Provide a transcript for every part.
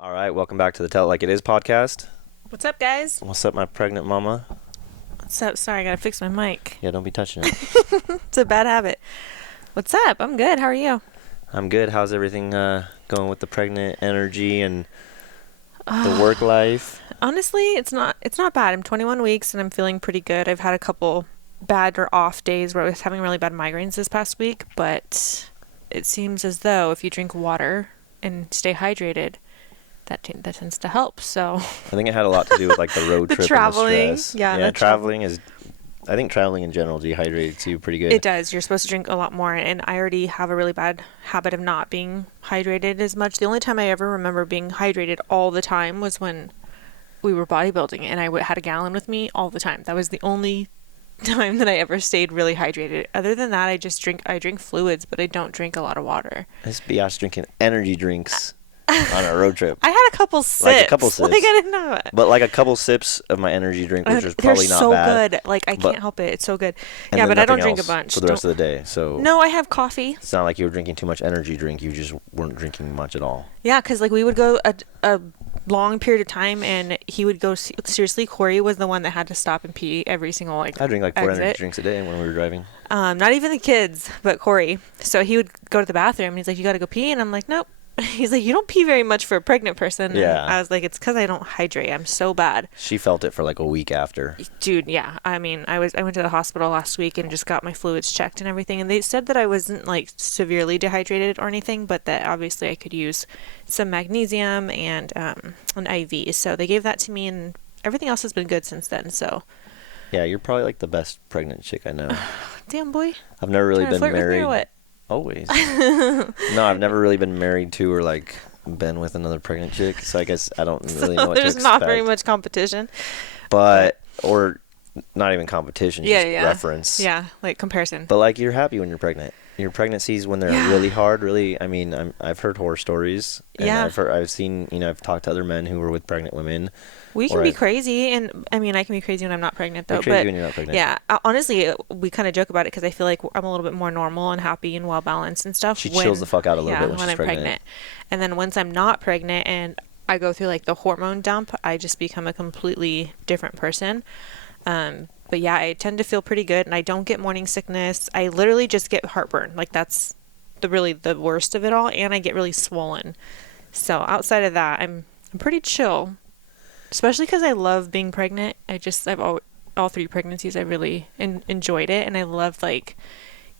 All right, welcome back to the Tell It Like It Is podcast. What's up, guys? What's up, my pregnant mama? What's up? Sorry, I gotta fix my mic. Yeah, don't be touching it. It's a bad habit. What's up? I'm good. How are you? I'm good. How's everything going with the pregnant energy and the work life? Honestly, it's not bad. I'm 21 weeks and I'm feeling pretty good. I've had a couple bad or off days where I was having really bad migraines this past week, but it seems as though if you drink water and stay hydrated, that tends to help. So I think it had a lot to do with like the road the trip traveling. and the stress. Yeah, Yeah, traveling is. I think traveling in general dehydrates you pretty good. It does. You're supposed to drink a lot more, and I already have a really bad habit of not being hydrated as much. The only time I ever remember being hydrated all the time was when we were bodybuilding, and I had a gallon with me all the time. That was the only time that I ever stayed really hydrated. Other than that, I drink fluids, but I don't drink a lot of water. This BS drinking energy drinks on a road trip. I had a couple sips. Like a couple sips. Like, I didn't know it. But like a couple sips of my energy drink, which was They're probably not so bad. good. Like, I can't help it. It's so good. And Yeah, then but I don't nothing drink a else bunch. for the rest of the day. So No, I have coffee. it's not like you were drinking too much energy drink. You just weren't drinking much at all. Yeah, because like we would go a long period of time, and he would go. Seriously, Corey was the one that had to stop and pee every single I drink like 4 energy exit. drinks a day when we were driving. Not even the kids, but Corey. So he would go to the bathroom, and he's like, "You got to go pee," and I'm like, "Nope." He's like, "You don't pee very much for a pregnant person." And Yeah. I was like, "It's because I don't hydrate. I'm so bad." She felt it for like a week after. Dude, yeah. I mean, I went to the hospital last week and just got my fluids checked and everything, and they said that I wasn't like severely dehydrated or anything, but that obviously I could use some magnesium and an IV. So they gave that to me, and everything else has been good since then. So, Yeah, you're probably like the best pregnant chick I know. damn boy, I've never really trying to been flirt with me or married. what? Always. No, I've never really been married to or like been with another pregnant chick, so I guess I don't really know what to There's expect. not very much competition. But or not even competition, Yeah, just yeah. reference. Yeah, like comparison. But like you're happy when you're pregnant. Your pregnancies when they're Yeah. really hard, really. I mean, I've heard horror stories. And Yeah. I've seen. I've talked to other men who were with pregnant women. We can Or be I- crazy, and I mean, I can be crazy when I'm not pregnant, though. You're crazy But when you're not pregnant. yeah, honestly, we kind of joke about it because I feel like I'm a little bit more normal and happy and well balanced and stuff. She chills the fuck out a little bit when she's I'm pregnant. And then once I'm not pregnant and I go through like the hormone dump, I just become a completely different person. But yeah, I tend to feel pretty good, and I don't get morning sickness. I literally just get heartburn. Like that's the worst of it all, and I get really swollen. So outside of that, I'm pretty chill. Especially because I love being pregnant. I've all 3 pregnancies, I really enjoyed it. And I love like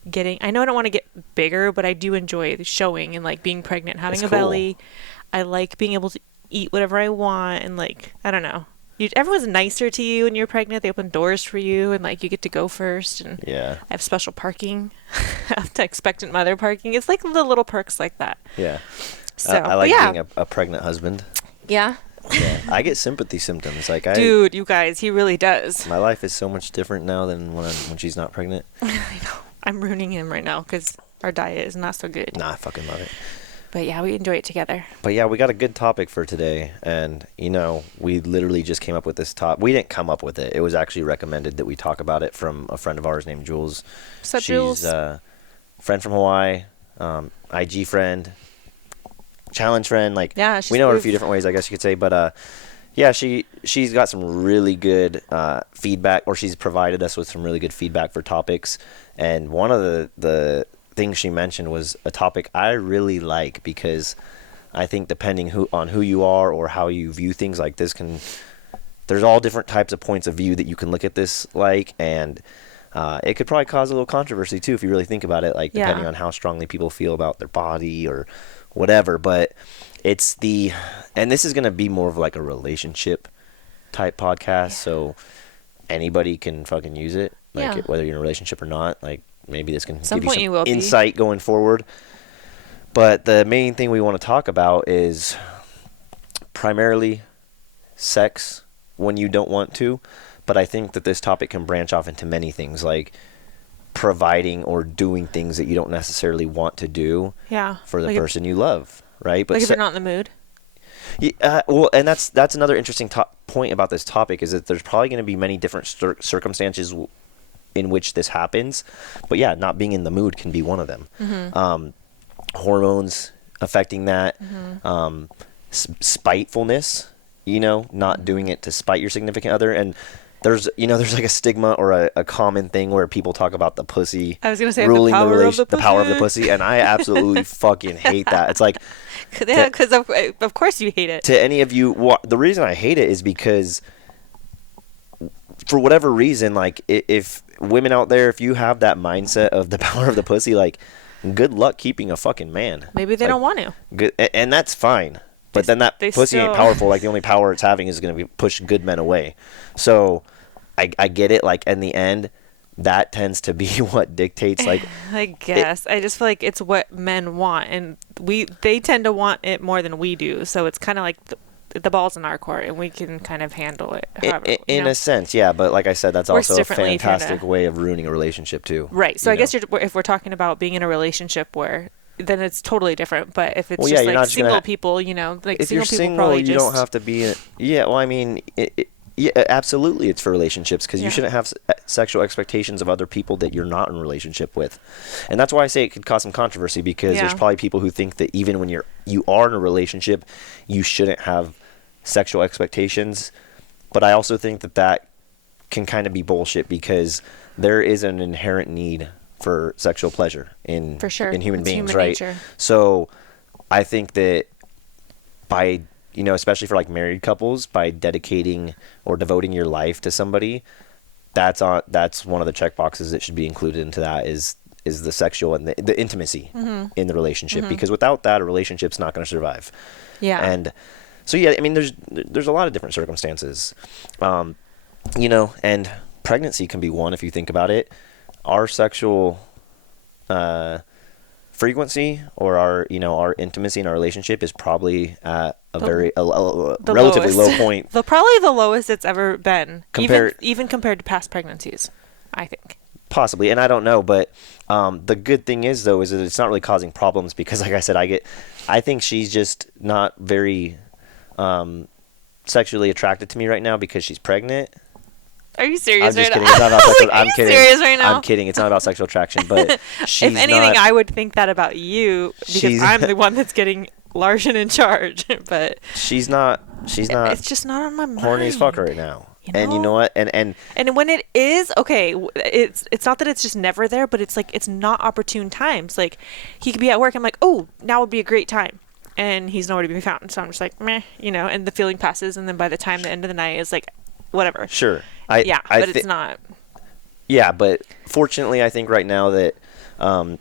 I know I don't want to get bigger, but I do enjoy the showing and like being pregnant, having That's a cool. belly. I like being able to eat whatever I want. And like, I don't know. Everyone's nicer to you when you're pregnant. They open doors for you, and like you get to go first. And Yeah. I have special parking. I have expectant mother parking. It's like the little perks like that. Yeah. So I like but yeah. being a pregnant husband. Yeah. Yeah. I get sympathy symptoms. Like Dude, you guys, he really does. my life is so much different now than when she's not pregnant. I know. I'm ruining him right now because our diet is not so good. Nah, I fucking love it. But yeah, we enjoy it together. But yeah, we got a good topic for today, and we literally just came up with this top. We didn't come up with it. It was actually recommended that we talk about it from a friend of ours named Jules. What's up, She's Jules? a friend from Hawaii, IG friend, challenge friend. Like Yeah, we know her a few different ways, I guess you could say. But yeah, she's got some really good feedback, or she's provided us with some really good feedback for topics. And one of the things she mentioned was a topic I really like, because I think depending on who you are or how you view things like this, there's all different types of points of view that you can look at this like, and it could probably cause a little controversy too if you really think about it, like depending on how strongly people feel about their body or whatever. But and this is going to be more of like a relationship type podcast, so anybody can fucking use it, like whether you're in a relationship or not. Like maybe this can give you some insight going forward. But the main thing we want to talk about is primarily sex when you don't want to. But I think that this topic can branch off into many things, like providing or doing things that you don't necessarily want to do for the person you love, right? But like if you're not in the mood. Well, and that's another interesting point about this topic, is that there's probably going to be many different circumstances in which this happens. But yeah, not being in the mood can be one of them. Mm-hmm. Hormones affecting that. Mm-hmm. spitefulness, you know, not doing it to spite your significant other. And there's like a stigma or a common thing where people talk about the pussy I was gonna say ruling the power of the pussy. pussy, and I absolutely fucking hate that. It's like, Yeah, because of course you hate it. to any of you, the reason I hate it is because, for whatever reason, like, if women out there, if you have that mindset of the power of the pussy, like, good luck keeping a fucking man. Maybe they Like, don't want to. good, and that's fine. But then that they pussy ain't still- powerful. Like, the only power it's having is going to be push good men away. So I get it. Like, in the end, that tends to be what dictates. Like, I guess I just feel like it's what men want, and they tend to want it more than we do. So it's kind of like the ball's in our court, and we can kind of handle it. However, in a sense, yeah. But like I said, that's Works also a differently fantastic way of ruining a relationship too. right. So you I guess know? if we're talking about being in a relationship where, then it's totally different. But if it's Well, yeah, just you're like not just gonna single people, you know, like If you're single people single, probably you just don't have to be. Yeah, well, I mean, yeah, absolutely, it's for relationships, because Yeah. you shouldn't have sexual expectations of other people that you're not in a relationship with, and that's why I say it could cause some controversy, because there's Yeah. probably people who think that even when you are in a relationship, you shouldn't have sexual expectations. But I also think that can kind of be bullshit, because there is an inherent need for sexual pleasure in For sure. in human It's beings, human right? nature. So I think that by, especially for like married couples, by dedicating or devoting your life to somebody, that's one of the check boxes that should be included into that, is the sexual and the intimacy in the relationship, because without that, a relationship's not going to survive. Yeah. And so, yeah, I mean, there's a lot of different circumstances, and pregnancy can be one, if you think about it. Our sexual frequency, or our intimacy in our relationship, is probably at a relatively lowest. low point. Probably the lowest it's ever been, Compared- even compared to past pregnancies, I think. Possibly, and I don't know, but the good thing is, though, is that it's not really causing problems, because, like I said, I think she's just not very sexually attracted to me right now because she's pregnant. Are you serious I'm just right kidding. now? It's not about sexual. Are I'm you kidding. serious right now? I'm kidding. It's not about sexual attraction, but she's if anything, not. I would think that about you, because I'm the one that's getting large and in charge. But she's not. it's just not on my mind. Horny as fuck right now. You And you know? know what? And when it is, okay, it's not that it's just never there, but it's like it's not opportune times. Like, he could be at work, I'm like, oh, now would be a great time, and he's nowhere to be found. So I'm just like, meh, and the feeling passes, and then by the time the end of the night is like, whatever. sure. But it's not. Yeah, but fortunately, I think right now that, and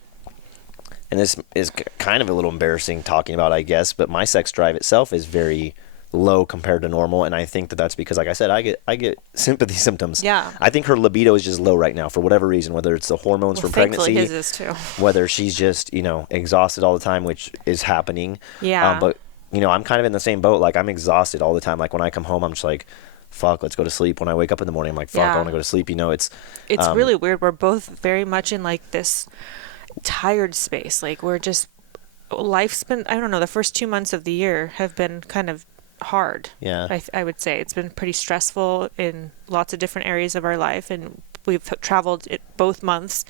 this is kind of a little embarrassing talking about, I guess, but my sex drive itself is very low compared to normal, and I think that that's because, like I said, I get sympathy symptoms. Yeah. I think her libido is just low right now for whatever reason, whether it's the hormones from Thankfully pregnancy, his is too. whether she's just exhausted all the time, which is happening. Yeah. But I'm kind of in the same boat. Like, I'm exhausted all the time. Like, when I come home, I'm just like, fuck, let's go to sleep. When I wake up in the morning, I'm like, fuck, Yeah. I want to go to sleep. It's Really weird. We're both very much in like this tired space. Like, we're just, life's been, I don't know, the first 2 months of the year have been kind of hard. Yeah. I would say it's been pretty stressful in lots of different areas of our life, and we've traveled both months.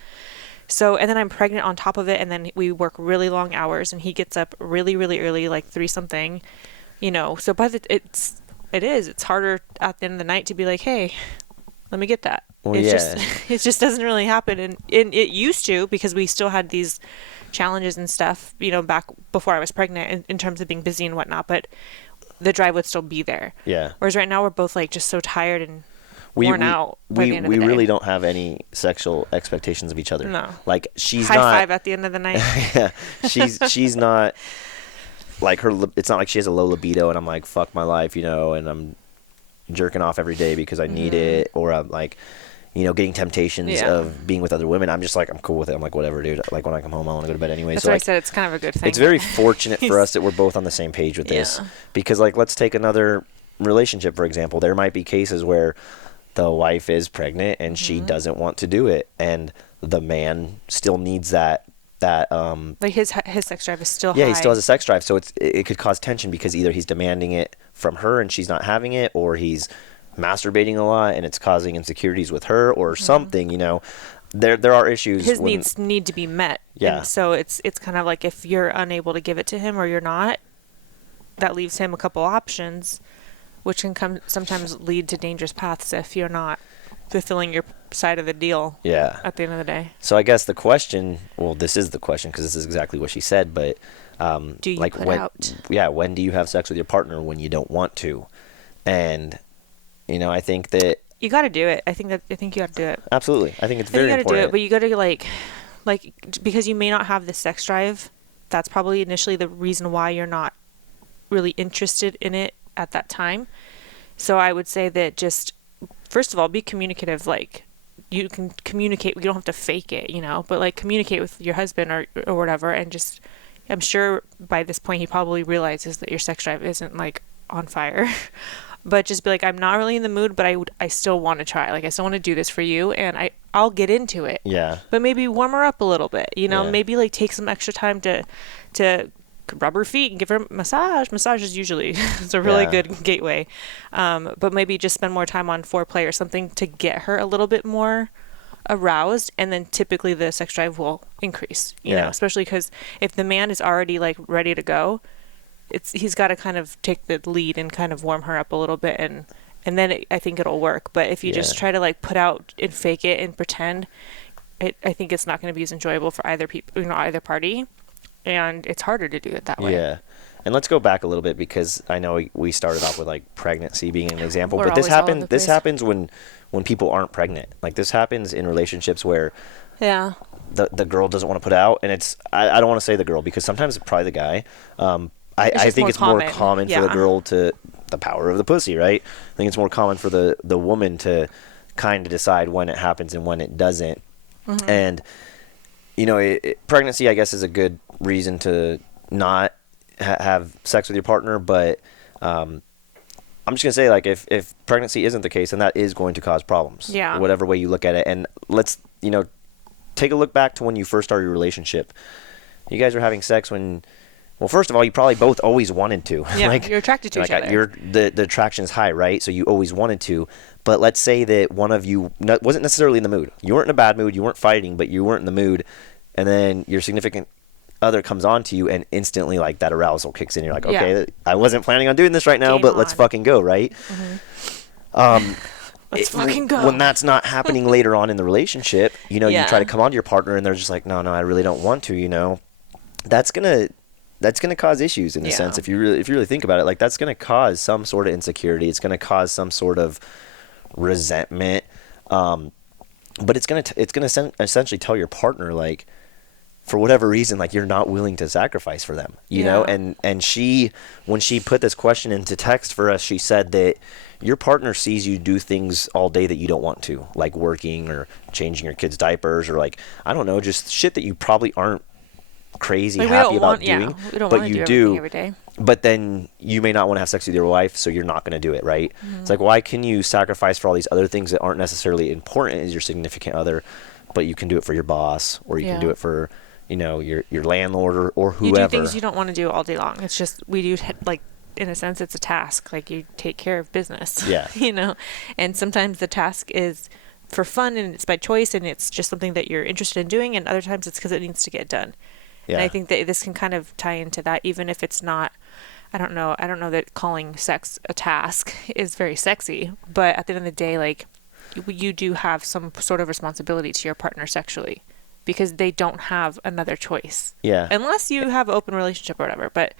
So, and then I'm pregnant on top of it, and then we work really long hours, and he gets up really, really early, like 3 something, so it's harder at the end of the night to be like, hey, let me get that. Well, It's yeah. just, it just doesn't really happen. And it used to, because we still had these challenges and stuff, back before I was pregnant in terms of being busy and whatnot, but the drive would still be there. Yeah. Whereas right now we're both like just so tired and worn out by the end of the day. We really don't have any sexual expectations of each other. No. Like, she's High not. five at the end of the night. Yeah. She's not like her. It's not like she has a low libido, and I'm like, fuck my life, and I'm jerking off every day because I need it, or I'm like, getting temptations Yeah. of being with other women. I'm just like, I'm cool with it. I'm like, whatever, dude. Like, when I come home, I want to go to bed anyway. That's So, why like, I said it's kind of a good thing. it's very fortunate for us that we're both on the same page with this. Yeah. Because, like, let's take another relationship, for example. There might be cases where the wife is pregnant and she doesn't want to do it, and the man still needs that like his sex drive is still yeah, high. he still has a sex drive, so it could cause tension, because either he's demanding it from her and she's not having it, or he's masturbating a lot and it's causing insecurities with her, or something. There are issues. His needs need to be met. Yeah. And so it's kind of like, if you're unable to give it to him, or you're not, that leaves him a couple options, which can sometimes lead to dangerous paths if you're not fulfilling your side of the deal. Yeah. At the end of the day. So I guess the question, well, this is the question because this is exactly what she said, but do you like put when, out? yeah, when do you have sex with your partner when you don't want to? And I think that You got to do it. I think you got to do it. absolutely. I think it's very you got to important. do it, but you got to like because you may not have the sex drive. That's probably initially the reason why you're not really interested in it at that time. So I would say that just first of all, be communicative. Like you can communicate. You don't have to fake it, but like communicate with your husband or whatever, and just. I'm sure by this point he probably realizes that your sex drive isn't like on fire. But just be like, I'm not really in the mood, but I still want to try. Like, I still want to do this for you, and I'll get into it. Yeah. But maybe warm her up a little bit, Yeah. Maybe like take some extra time to rub her feet and give her a massage. Massage is usually it's a really good gateway. But maybe just spend more time on foreplay or something to get her a little bit more aroused, and then typically the sex drive will increase. You know, especially because if the man is already like ready to go. He's got to kind of take the lead and kind of warm her up a little bit, and then I think it'll work. But if you just try to like put out and fake it and pretend, I think it's not going to be as enjoyable for either either party, and it's harder to do it that way. Yeah. And let's go back a little bit because I know we started off with like pregnancy being an example, We're but this always all over happens. the This place. happens when people aren't pregnant. Like this happens in relationships where the girl doesn't want to put out, and it's I don't want to say the girl because sometimes it's probably the guy. I think it's more common for the girl to the power of the pussy, right? I think it's more common for the woman to kind of decide when it happens and when it doesn't. Mm-hmm. And pregnancy, I guess, is a good reason to not have sex with your partner. But I'm just gonna say, like, if pregnancy isn't the case, then that is going to cause problems. Yeah. Whatever way you look at it, and let's take a look back to when you first started your relationship. You guys were having sex when. Well, first of all, you probably both always wanted to. Yeah, you're attracted to each other. The attraction's high, right? So you always wanted to. But let's say that one of you wasn't necessarily in the mood. You weren't in a bad mood. You weren't fighting, but you weren't in the mood. And then your significant other comes on to you, and instantly, like, that arousal kicks in. You're like, okay, I wasn't planning on doing this right now, but let's fucking go, right? Mm-hmm. Let's fucking go. When that's not happening later on in the relationship, you try to come on to your partner, and they're just like, no, I really don't want to, That's gonna cause issues in a sense if you really think about it. Like that's gonna cause some sort of insecurity. It's gonna cause some sort of resentment. But it's gonna essentially tell your partner, like, for whatever reason, like you're not willing to sacrifice for them, you know. And when she put this question into text for us, she said that your partner sees you do things all day that you don't want to, like working or changing your kids' diapers or like I don't know, just shit that you probably aren't crazy happy about doing, but you do every day. But then you may not want to have sex with your wife, so you're not going to do it, right? Mm-hmm. It's like, why can you sacrifice for all these other things that aren't necessarily important as your significant other, but you can do it for your boss, or you can do it for your landlord or whoever. You do things you don't want to do all day long. It's just we do like in a sense it's a task. Like you take care of business. And sometimes the task is for fun and it's by choice and it's just something that you're interested in doing, and other times it's because it needs to get done. Yeah. And I think that this can kind of tie into that, even if it's not, I don't know that calling sex a task is very sexy, but at the end of the day, like, you do have some sort of responsibility to your partner sexually, because they don't have another choice. Yeah. Unless you have an open relationship or whatever, but...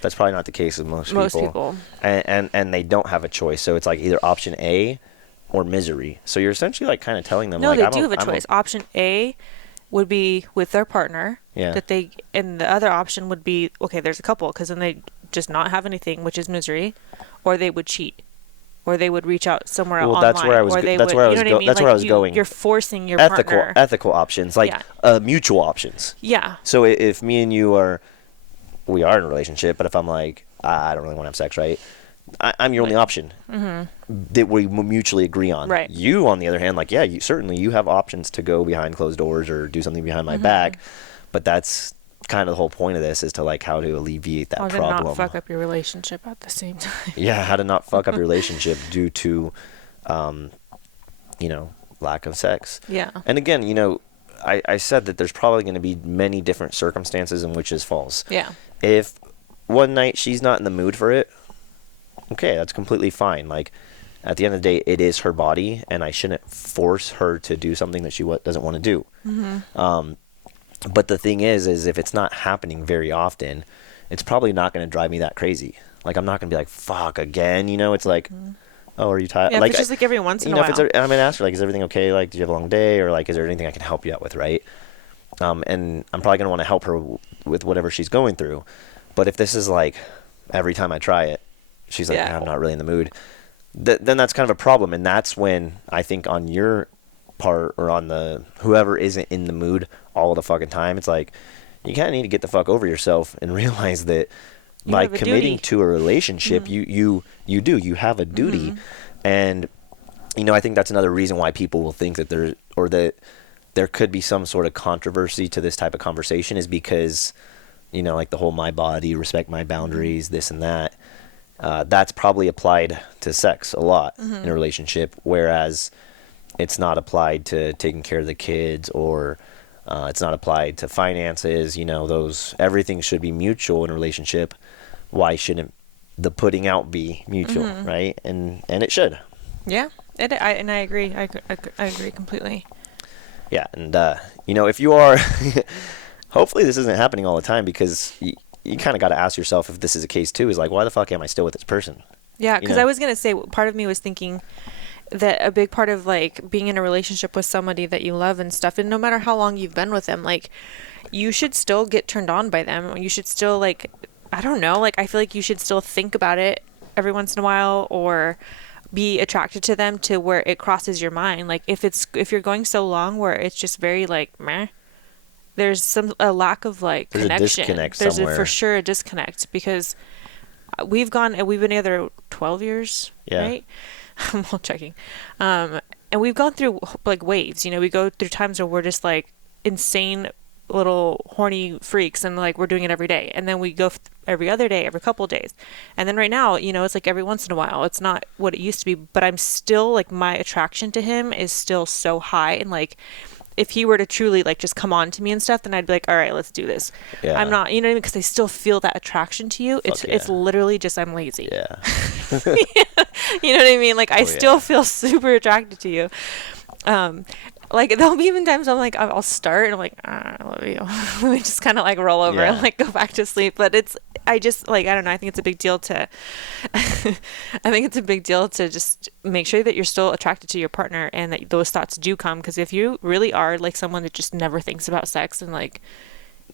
That's probably not the case with most people. And they don't have a choice, so it's like either option A or misery. So you're essentially like kind of telling them, they do have a choice. Option A would be with their partner. Yeah. And the other option would be, okay, there's a couple, because then they just not have anything, which is misery, or they would cheat, or they would reach out somewhere online. That's where I was going. You're forcing your partner. Ethical options, like mutual options. Yeah. So if me and you we are in a relationship, but if I'm like, I don't really want to have sex, right? I'm your only option that we mutually agree on. Right. You, on the other hand, like, you have options to go behind closed doors or do something behind my back, but that's kind of the whole point of this, is to like how to alleviate that problem. How to not fuck up your relationship at the same time. Yeah, how to not fuck up your relationship due to, lack of sex. Yeah. And again, I said that there's probably going to be many different circumstances in which this falls. Yeah. If one night she's not in the mood for it, okay, that's completely fine. Like, at the end of the day, it is her body, and I shouldn't force her to do something that she doesn't want to do. But the thing is if it's not happening very often, it's probably not going to drive me that crazy. Like, I'm not going to be like, fuck, again, you know? It's like, oh, are you tired? Yeah, like, it's just like every once in a you know, while. if it's, I'm going to ask her, like, is everything okay? Like, did you have a long day? Or, like, is there anything I can help you out with, right? And I'm probably going to want to help her with whatever she's going through. But if this is, like, every time I try it, she's like, Yeah. I'm not really in the mood, then that's kind of a problem. And that's when I think on your part, or on the whoever isn't in the mood all the fucking time, it's like, you kind of need to get the fuck over yourself and realize that You by have a committing duty. to a relationship, you have a duty. And you know, I think that's another reason why people will think that there could be some sort of controversy to this type of conversation, is because, you know, like the whole my body, respect my boundaries, this and that, that's probably applied to sex a lot in a relationship, whereas it's not applied to taking care of the kids, or it's not applied to finances. You know, everything should be mutual in a relationship. Why shouldn't the putting out be mutual, right? And it should. Yeah, I agree. I agree completely. Yeah, and you know, if you are, hopefully this isn't happening all the time, because you kind of got to ask yourself if this is a case too. Is like, why the fuck am I still with this person? Yeah, You because know? I was gonna say, part of me was thinking that a big part of like being in a relationship with somebody that you love and stuff, and no matter how long you've been with them, like, you should still get turned on by them. You should still, like, I don't know, like, I feel like you should still think about it every once in a while, or be attracted to them to where it crosses your mind. Like, if you're going so long where it's just very like meh, there's a lack of like There's a connection. disconnect There's somewhere. for sure a disconnect, because we've been together 12 years, Yeah. right? I'm all checking. And we've gone through like waves, you know, we go through times where we're just like insane little horny freaks, and like we're doing it every day, and then we go every other day, every couple days, and then right now, you know, it's like every once in a while. It's not what it used to be, but I'm still like, my attraction to him is still so high, and like, if he were to truly like just come on to me and stuff, then I'd be like, all right, let's do this. Yeah. I'm not, you know what I mean? Because I still feel that attraction to you. It's yeah. literally just, I'm lazy. Yeah. You know what I mean? Like, I Oh, still yeah. feel super attracted to you. Like, there'll be even times I'm like, I'll start and I'm like, I love you. We just kind of like roll over and Yeah. like go back to sleep. But I just like, I don't know. I think it's a big deal to, I think it's a big deal to just make sure that you're still attracted to your partner, and that those thoughts do come. Because if you really are like someone that just never thinks about sex, and like,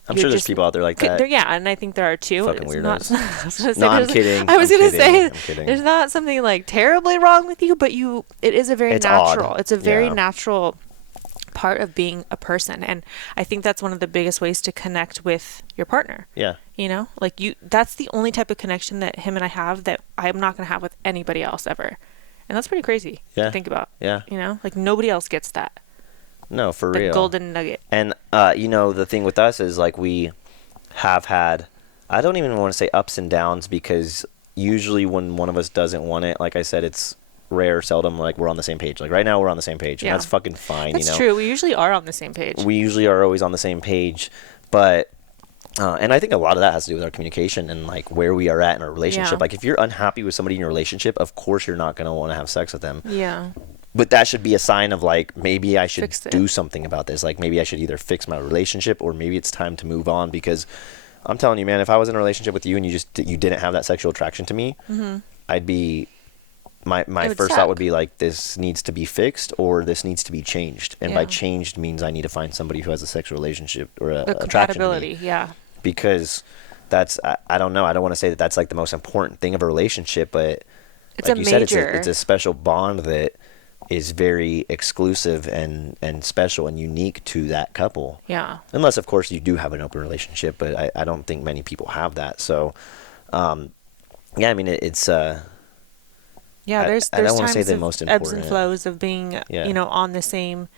I'm you're sure there's just- people out there like that. yeah, and I think there are too. Fucking It's weirdos. not, I was gonna say, No, I'm there's- kidding. I was I'm gonna kidding. say, I'm kidding. there's not something like terribly wrong with you, but it is a very It's odd. natural. It's a very Yeah. natural part of being a person, and I think that's one of the biggest ways to connect with your partner. Yeah. You know, like, that's the only type of connection that him and I have that I'm not gonna have with anybody else ever, and that's pretty crazy Yeah. to think about. Yeah. You know, like, nobody else gets that. No, for The real. golden nugget. And you know, the thing with us is, like, we have had, I don't even want to say ups and downs, because usually when one of us doesn't want it, like I said, it's rare, seldom, like, we're on the same page. Like, right now we're on the same page, and Yeah. that's fucking fine. That's you know, true. We usually are on the same page. we usually are always on the same page, but and I think a lot of that has to do with our communication and like where we are at in our relationship. Yeah. Like, if you're unhappy with somebody in your relationship, of course you're not going to want to have sex with them. Yeah. But that should be a sign of, like, maybe I should Fix it. do something about this. Like, maybe I should either fix my relationship, or maybe it's time to move on. Because I'm telling you, man, if I was in a relationship with you and you didn't have that sexual attraction to me, I'd be, my would first suck. thought would be like, this needs to be fixed, or this needs to be changed. And by Yeah. changed means I need to find somebody who has a sexual relationship or a The attraction to me. compatibility. Yeah. Because that's, I don't know, I don't want to say that that's like the most important thing of a relationship, but It's like a you said, major. it's a special bond that is very exclusive and special and unique to that couple. Yeah. Unless, of course, you do have an open relationship, but I don't think many people have that. So, yeah, I mean, it's Yeah, I there's don't wanna times say the of most ebbs and important. flows of being, Yeah. you know, on the same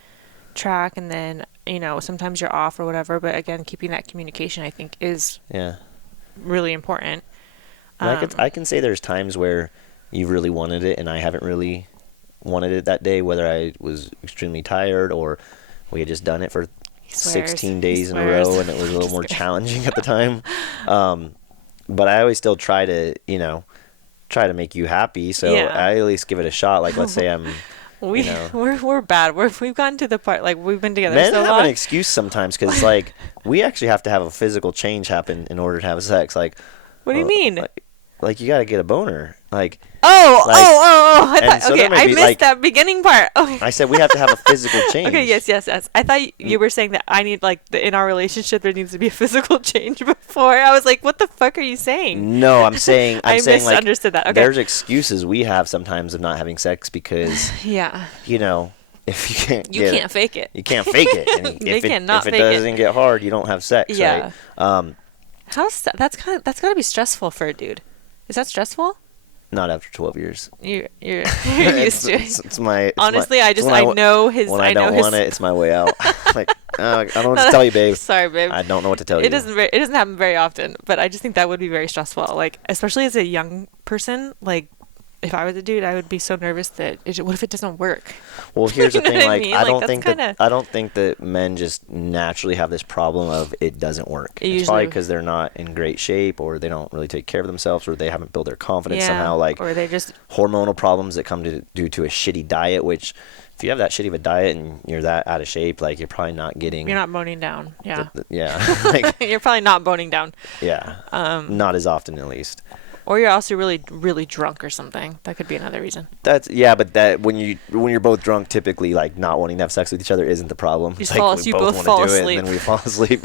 track, and then, you know, sometimes you're off or whatever. But again, keeping that communication, I think, is yeah. really important. And I can say there's times where you really wanted it and I haven't really wanted it that day, whether I was extremely tired or we had just done it for He swears. 16 He days in a swears. row and it was a little Just more kidding. challenging at the time. but I always still try to, try to make you happy. So Yeah. I at least give it a shot. Like, let's say I'm, we're bad. We've gotten to the part, like, we've been together men so have long. an excuse sometimes because, like, we actually have to have a physical change happen in order to have sex. Like, What do you mean? Like you gotta get a boner. Like, Oh. I and thought, so okay, there may I be, missed like- that beginning part. Okay. I said we have to have a physical change. Okay, yes. I thought you were saying that I need, like, in our relationship there needs to be a physical change before. I was like, what the fuck are you saying? No, I'm saying I like misunderstood that. Okay. there's excuses we have sometimes of not having sex because Yeah. if you can't You can't fake it. you can't fake it. And They if it cannot if it fake it. doesn't get hard, you don't have sex, Yeah. right? That's gotta be stressful for a dude. Is that stressful? Not after 12 years. You're used to it. It's my Honestly, I when know his. when I don't his, want it, it's my way out. Like, I don't know what to tell you, babe. Sorry, babe. I don't know what to tell you. It doesn't happen very often, but I just think that would be very stressful. Like, especially as a young person, like, if I was a dude, I would be so nervous that what if it doesn't work? Well, here's the You know thing. what I Like, mean? I Like, don't that's think kinda- I don't think that men just naturally have this problem of it doesn't work. It's probably Usually- because they're not in great shape, or they don't really take care of themselves, or they haven't built their confidence somehow. Like, or they just hormonal problems that come due to a shitty diet. Which, if you have that shitty of a diet and you're that out of shape, like, you're probably not getting. you're not boning down. Yeah, Yeah. Like, you're probably not boning down. yeah. Not as often, at least. Or you're also really, really drunk or something. That could be another reason. But that when you're both drunk, typically, like, not wanting to have sex with each other isn't the problem. It's like you we both wanna fall do it, asleep. and then we fall asleep.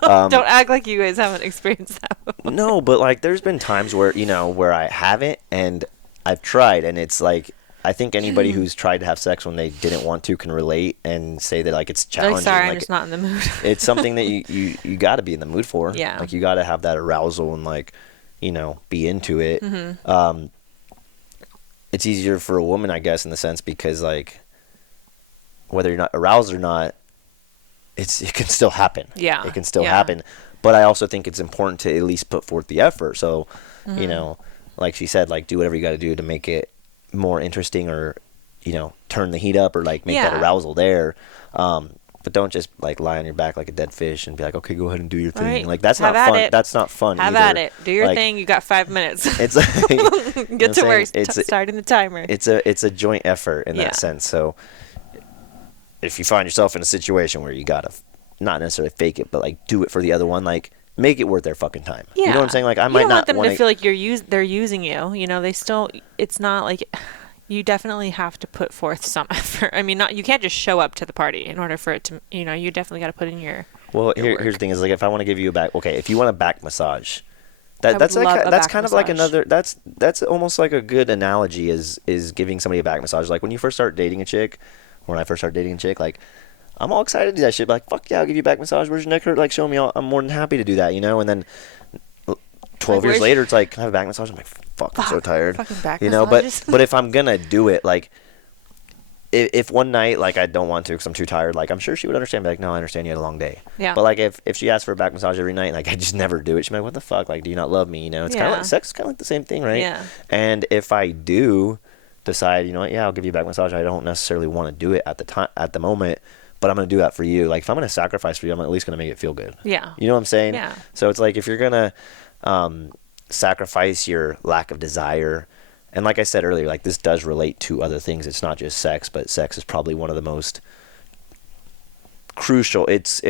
Don't act like you guys haven't experienced that. No, but, like, there's been times where where I haven't, and I've tried, and it's like, I think anybody who's tried to have sex when they didn't want to can relate and say that, like, it's challenging. Like, sorry, I'm Like, just not in the mood. it's something that you got to be in the mood for. Yeah. Like, you got to have that arousal and, like, be into it. Mm-hmm. It's easier for a woman, I guess, in the sense because, like, whether you're not aroused or not, it can still happen. Yeah. It can still Yeah. happen. But I also think it's important to at least put forth the effort. So, Mm-hmm. like she said, like, do whatever you got to do to make it more interesting, or, turn the heat up, or, like, make that Yeah. arousal there. But don't just, like, lie on your back like a dead fish and be like, okay, go ahead and do your thing. Right. Like, that's Have not at fun. it. That's not fun Have either. at it. Do your Like, thing. You got 5 minutes. It's like, Get to work. It's Starting the timer. it's a joint effort in Yeah. that sense. So if you find yourself in a situation where you gotta not necessarily fake it, but, like, do it for the other one, like, make it worth their fucking time. Yeah. You know what I'm saying? Like, I you might don't not want them wanna, to feel like they're using you. They still. It's not like. You definitely have to put forth some effort. I mean, you can't just show up to the party in order for it to. You definitely got to put in your. Well, your here's the thing is, like, if I want to give you a back, okay, if you want a back massage, I would that's love like a that's back kind of like massage. another that's almost like a good analogy is giving somebody a back massage. Like, when you first start dating a chick, when I first started dating a chick, like, I'm all excited to do that shit. But, like, fuck yeah, I'll give you a back massage. Where's your neck hurt? Like, show me. I'm more than happy to do that, And then 12 years later, it's like, can I have a back massage? I'm like, fuck, I'm so tired. Fucking back But massages. but if I'm gonna do it, like, if one night, like, I don't want to because I'm too tired, like, I'm sure she would understand. Be like, no, I understand you had a long day. Yeah. But, like, if she asked for a back massage every night, like, I just never do it, she'd be like, what the fuck? Like, do you not love me? It's kind of Yeah. like sex is kind of like the same thing, right? Yeah. And if I do decide, you know what, yeah, I'll give you a back massage, I don't necessarily want to do it at the moment, but I'm gonna do that for you. Like, if I'm gonna sacrifice for you, I'm at least gonna make it feel good. Yeah. You know what I'm saying? Yeah. So it's like, if you're gonna sacrifice your lack of desire, and like I said earlier, like, this does relate to other things. It's not just sex, but sex is probably one of the most crucial. It's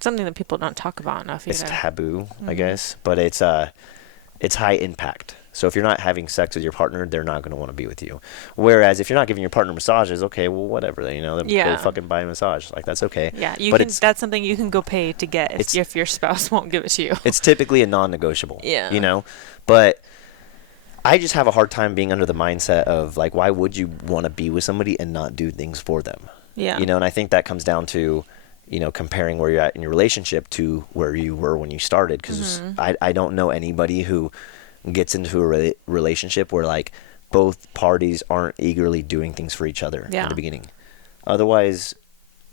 Something that people don't talk about enough either. it's taboo, I guess, but it's high impact. So if you're not having sex with your partner, they're not going to want to be with you. Whereas if you're not giving your partner massages, okay, well, whatever, then Yeah. go fucking buy a massage. Like, that's okay. Yeah, But that's something you can go pay to get if your spouse won't give it to you. it's typically a non-negotiable. Yeah. But I just have a hard time being under the mindset of, like, why would you want to be with somebody and not do things for them? Yeah. And I think that comes down to, comparing where you're at in your relationship to where you were when you started. Because I don't know anybody who gets into a relationship where, like, both parties aren't eagerly doing things for each other in the beginning. Otherwise,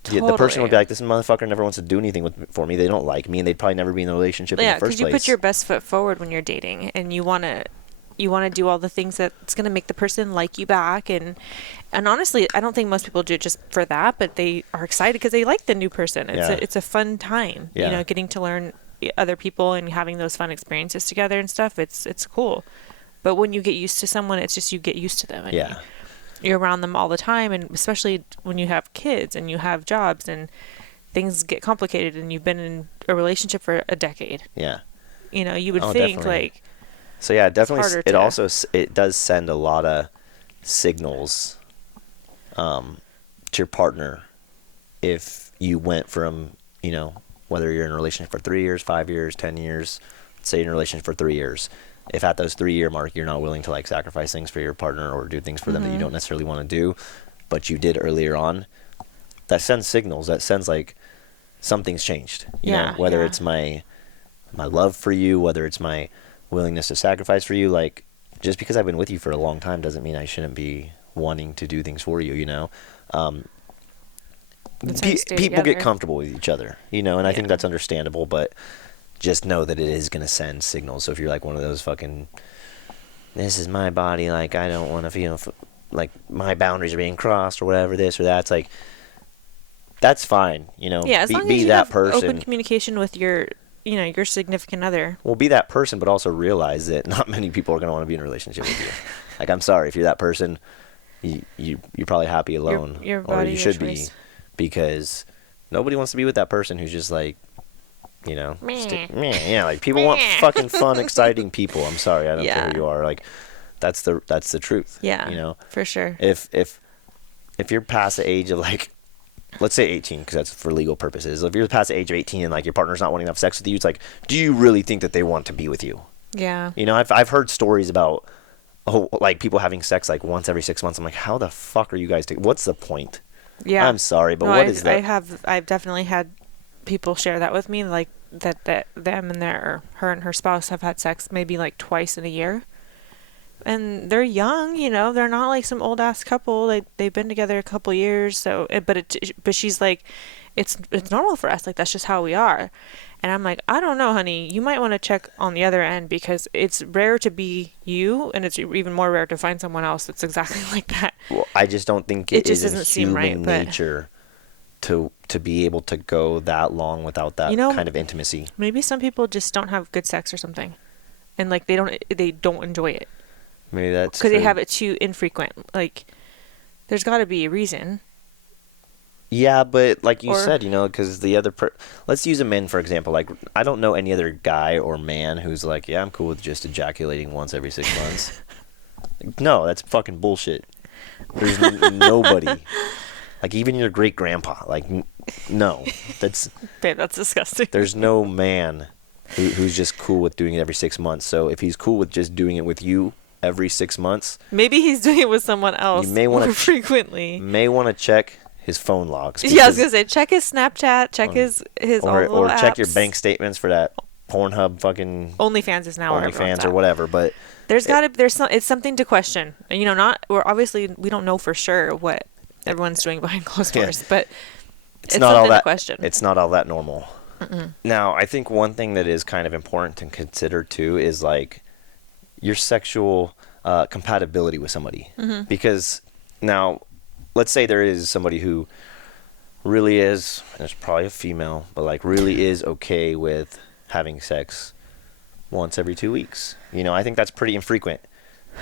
the person would be like, this motherfucker never wants to do anything for me. They don't like me, and they'd probably never be in a relationship in the first place. because you put your best foot forward when you're dating, and you want to do all the things that's going to make the person like you back. And honestly, I don't think most people do it just for that, but they are excited because they like the new person. It's a fun time, Yeah. getting to learn other people and having those fun experiences together and stuff, it's cool. But when you get used to someone, it's just you get used to them. And Yeah. you're around them all the time, and especially when you have kids and you have jobs and things get complicated and you've been in a relationship for a decade. Yeah. You know, you would Oh, think definitely. like, So yeah, definitely. harder It to- also it does send a lot of signals to your partner if you went from, you know, whether you're in a relationship for 3 years, 5 years, 10 years, say you're in a relationship for 3 years. If at those 3 year mark you're not willing to like sacrifice things for your partner or do things for them that you don't necessarily want to do, but you did earlier on, that sends signals. That sends like something's changed. You know, whether it's my love for you, whether it's my willingness to sacrifice for you. Like, just because I've been with you for a long time doesn't mean I shouldn't be wanting to do things for you. You know, That's how you stay people get together. comfortable with each other. You know, and I think Yeah. that's understandable. But just know that it is going to send signals. So if you're like one of those fucking, this is my body, like I don't want to feel like my boundaries are being crossed or whatever, this or that, it's like, that's fine. You know, yeah, as long be as you that have person. open communication with your, you know, your significant other. Well, be that person, but also realize that not many people are going to want to be in a relationship with you. Like, I'm sorry, if you're that person, you're probably happy alone, your or body, you your should be, choice. because nobody wants to be with that person who's just like, you know, Meh. yeah, like people want fucking fun, exciting people. I'm sorry, I don't care Yeah. who you are. Like, that's the truth. Yeah, you know, for sure. if you're past the age of like, let's say 18, because that's for legal purposes. If you're past the age of 18 and like your partner's not wanting to have sex with you, it's like, do you really think that they want to be with you? Yeah. You know, I've heard stories about, like people having sex like once every 6 months. I'm like, how the fuck are you guys taking? What's the point? Yeah. I'm sorry, but No, what is that? I've definitely had people share that with me, like that them and her and her spouse have had sex maybe like twice in a year. And they're young, you know, they're not like some old ass couple. They've been together a couple years, so but she's like, it's normal for us, like that's just how we are. And I'm like, I don't know, honey, you might want to check on the other end, because it's rare to be you, and it's even more rare to find someone else that's exactly like that. Well, I just don't think It it just is in doesn't seem human right, but- nature to be able to go that long without that You know, kind of intimacy. Maybe some people just don't have good sex or something, and like they don't enjoy it Maybe that's because they true. have it too infrequent. Like, there's got to be a reason. Yeah, but like you Or- said, you know, because the other let's use a man for example. Like, I don't know any other guy or man who's like, yeah, I'm cool with just ejaculating once every 6 months. No, that's fucking bullshit. There's nobody. Like, even your great grandpa. Like, no, that's Babe, that's disgusting. there's no man who's just cool with doing it every 6 months. So if he's cool with just doing it with you every 6 months, Maybe he's doing it with someone else may wanna more frequently. may want to check his phone logs. Yeah, I was because- gonna say, check his Snapchat, check his all or the little check your apps. bank statements for that Pornhub fucking OnlyFans is now where everyone's OnlyFans or at. whatever. But There's it's something to question. And, you know, we're obviously we don't know for sure what everyone's doing behind closed Yeah. doors, but it's not all something that to question. It's not all that normal. Now, I think one thing that is kind of important to consider too is like your sexual compatibility with somebody. Because now, let's say there is somebody who really is, and it's probably a female, but like really is okay with having sex once every 2 weeks. You know, I think that's pretty infrequent.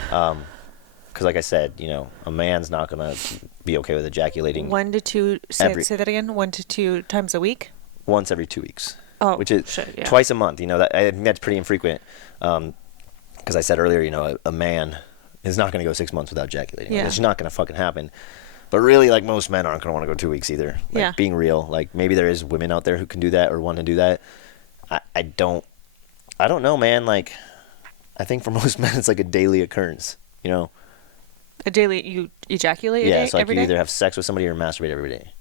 Because like I said, you know, a man's not going to be okay with ejaculating 1 to 2. Say every- that again. 1 to 2 times a week. once every 2 weeks. Oh, Which is shit, yeah. twice a month. You know, that I think that's pretty infrequent. Because I said earlier, you know, a man is not going to go 6 months without ejaculating. Like, Yeah. it's not going to fucking happen. But really, like, most men aren't going to want to go 2 weeks either. Like, Yeah. being real, like, maybe there is women out there who can do that or want to do that. I don't know, man. Like, I think for most men, it's like a daily occurrence. You know? A daily you ejaculate a Yeah. day, It's like every you day? either have sex with somebody or masturbate every day.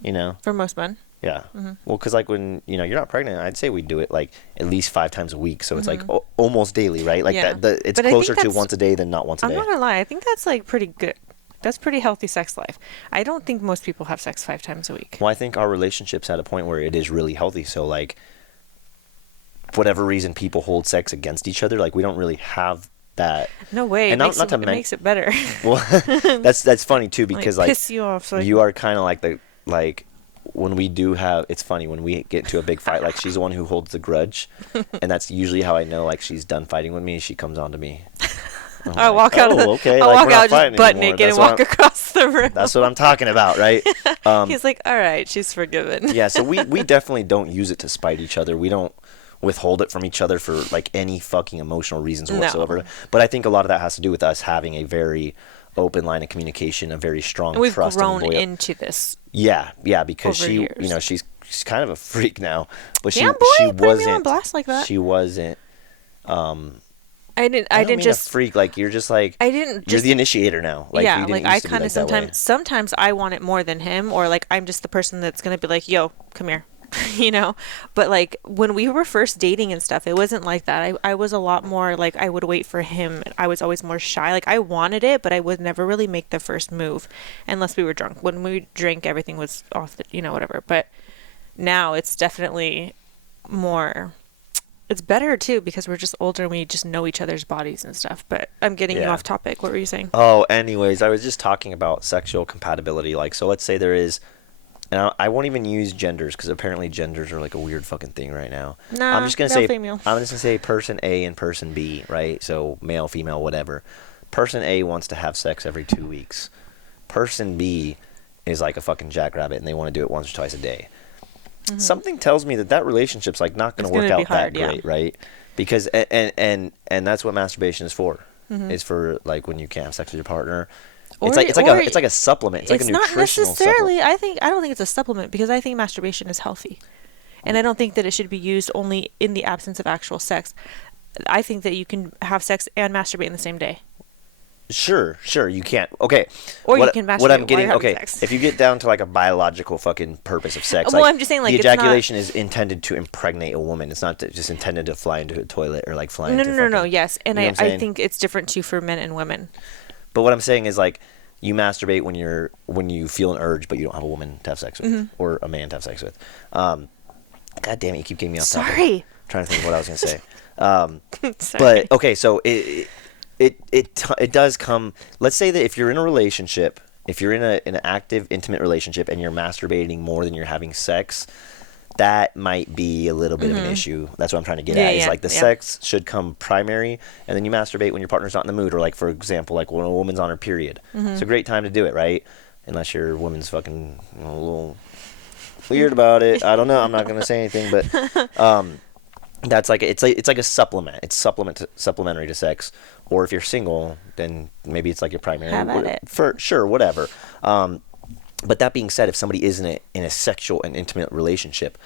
You know? For most men. Yeah. Mm-hmm. Well, because like when you know you're not pregnant, I'd say we do it like at least 5 times a week. So it's like almost daily, right? Like Mm-hmm. Yeah. it's But I think closer to that's- once a day than not once a I'm day. not gonna lie. I think that's like pretty good. That's pretty healthy sex life. I don't think most people have sex 5 times a week. Well, I think our relationship's at a point where it is really healthy. So like, whatever reason people hold sex against each other, like we don't really have that. No way. And It not- makes not to it men- makes it better. Well, that's funny too because like piss you off. So you are kind of like the like when we do have, it's funny when we get into a big fight, like she's the one who holds the grudge, and that's usually how I know like she's done fighting with me. She comes on to me. I walk out. Okay. I like, walk we're not out just fighting butt anymore. naked and walk across the room. That's what I'm talking about, right? He's like, all right, she's forgiven. Yeah. So we definitely don't use it to spite each other. We don't withhold it from each other for like any fucking emotional reasons whatsoever. No. But I think a lot of that has to do with us having a very open line of communication, a very strong And we've trust. grown and into this. Yeah, because over she, years. you know, she's kind of a freak now, but Damn, boy, she putting me on wasn't. blast like that. She wasn't. I didn't mean just a freak. Like you're just like. I didn't You're just the initiator now. Like, yeah, you didn't like I used to be kind of like that way. sometimes I want it more than him, or like I'm just the person that's gonna be like, yo, come here. You know, but like when we were first dating and stuff, it wasn't like that. I was a lot more like I would wait for him. I was always more shy. Like I wanted it, but I would never really make the first move unless we were drunk. When we drink, everything was off the, you know, whatever. But now it's definitely more, it's better too because we're just older and we just know each other's bodies and stuff. But I'm getting you off topic. What were you saying? Oh, anyways, I was just talking about sexual compatibility. Like, so let's say there is. And I won't even use genders because apparently genders are like a weird fucking thing right now. Nah, I'm just gonna male, say female. I'm just gonna say person A and person B, right? So male, female, whatever. Person A wants to have sex every 2 weeks. Person B is like a fucking jackrabbit and they want to do it once or twice a day. Mm-hmm. Something tells me that relationship's like not gonna work out that great, right? Because and that's what masturbation is for. Mm-hmm. It's for like when you can't have sex with your partner. It's like a supplement. It's like a nutritional necessarily. supplement. I don't think it's a supplement because I think masturbation is healthy, and I don't think that it should be used only in the absence of actual sex. I think that you can have sex and masturbate in the same day. Sure, you can't. Okay. Or you can masturbate what I'm getting, while you're having okay, sex. if you get down to like a biological fucking purpose of sex, Well, like, I'm just saying, like, the it's not- ejaculation is intended to impregnate a woman. It's not just intended to fly into a toilet or like fly into No. Yes, and you know what I'm I saying? think it's different too for men and women. But what I'm saying is like you masturbate when you feel an urge, but you don't have a woman to have sex with or a man to have sex with. God damn it, you keep getting me off topic. Sorry. I'm trying to think of what I was gonna say. Sorry. But okay, so it does come. Let's say that if you're in a relationship, if you're in an active, intimate relationship, and you're masturbating more than you're having sex, that might be a little bit of an issue. That's what I'm trying to get at. Is like the sex should come primary, and then you masturbate when your partner's not in the mood, or like for example, like when a woman's on her period. It's a great time to do it, right? Unless your woman's fucking a little weird about it. I don't know. I'm not gonna say anything, but that's like it's like a supplement. It's supplementary to sex. Or if you're single, then maybe it's like your primary. Have at it. For sure, whatever. But that being said, if somebody is in a sexual and intimate relationship,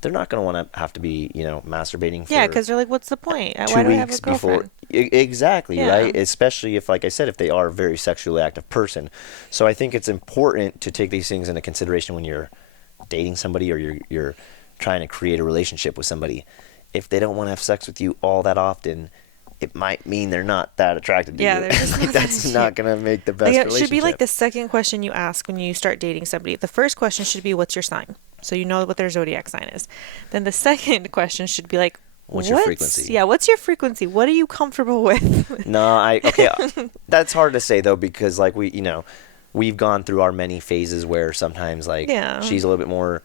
they're not going to want to have to be, masturbating for because they're like, what's the point? 2 Why do I have weeks a girlfriend? before. Exactly, Yeah. right? Especially if, like I said, if they are a very sexually active person. So I think it's important to take these things into consideration when you're dating somebody or you're trying to create a relationship with somebody. If they don't want to have sex with you all that often, it might mean they're not that attracted to you. They're just like, that's not going to make the best Like, it relationship. should be like the second question you ask when you start dating somebody. The first question should be, what's your sign? So you know what their zodiac sign is. Then the second question should be like, What's your frequency? Yeah, what's your frequency? What are you comfortable with? No, that's hard to say though, because like we've gone through our many phases where sometimes like she's a little bit more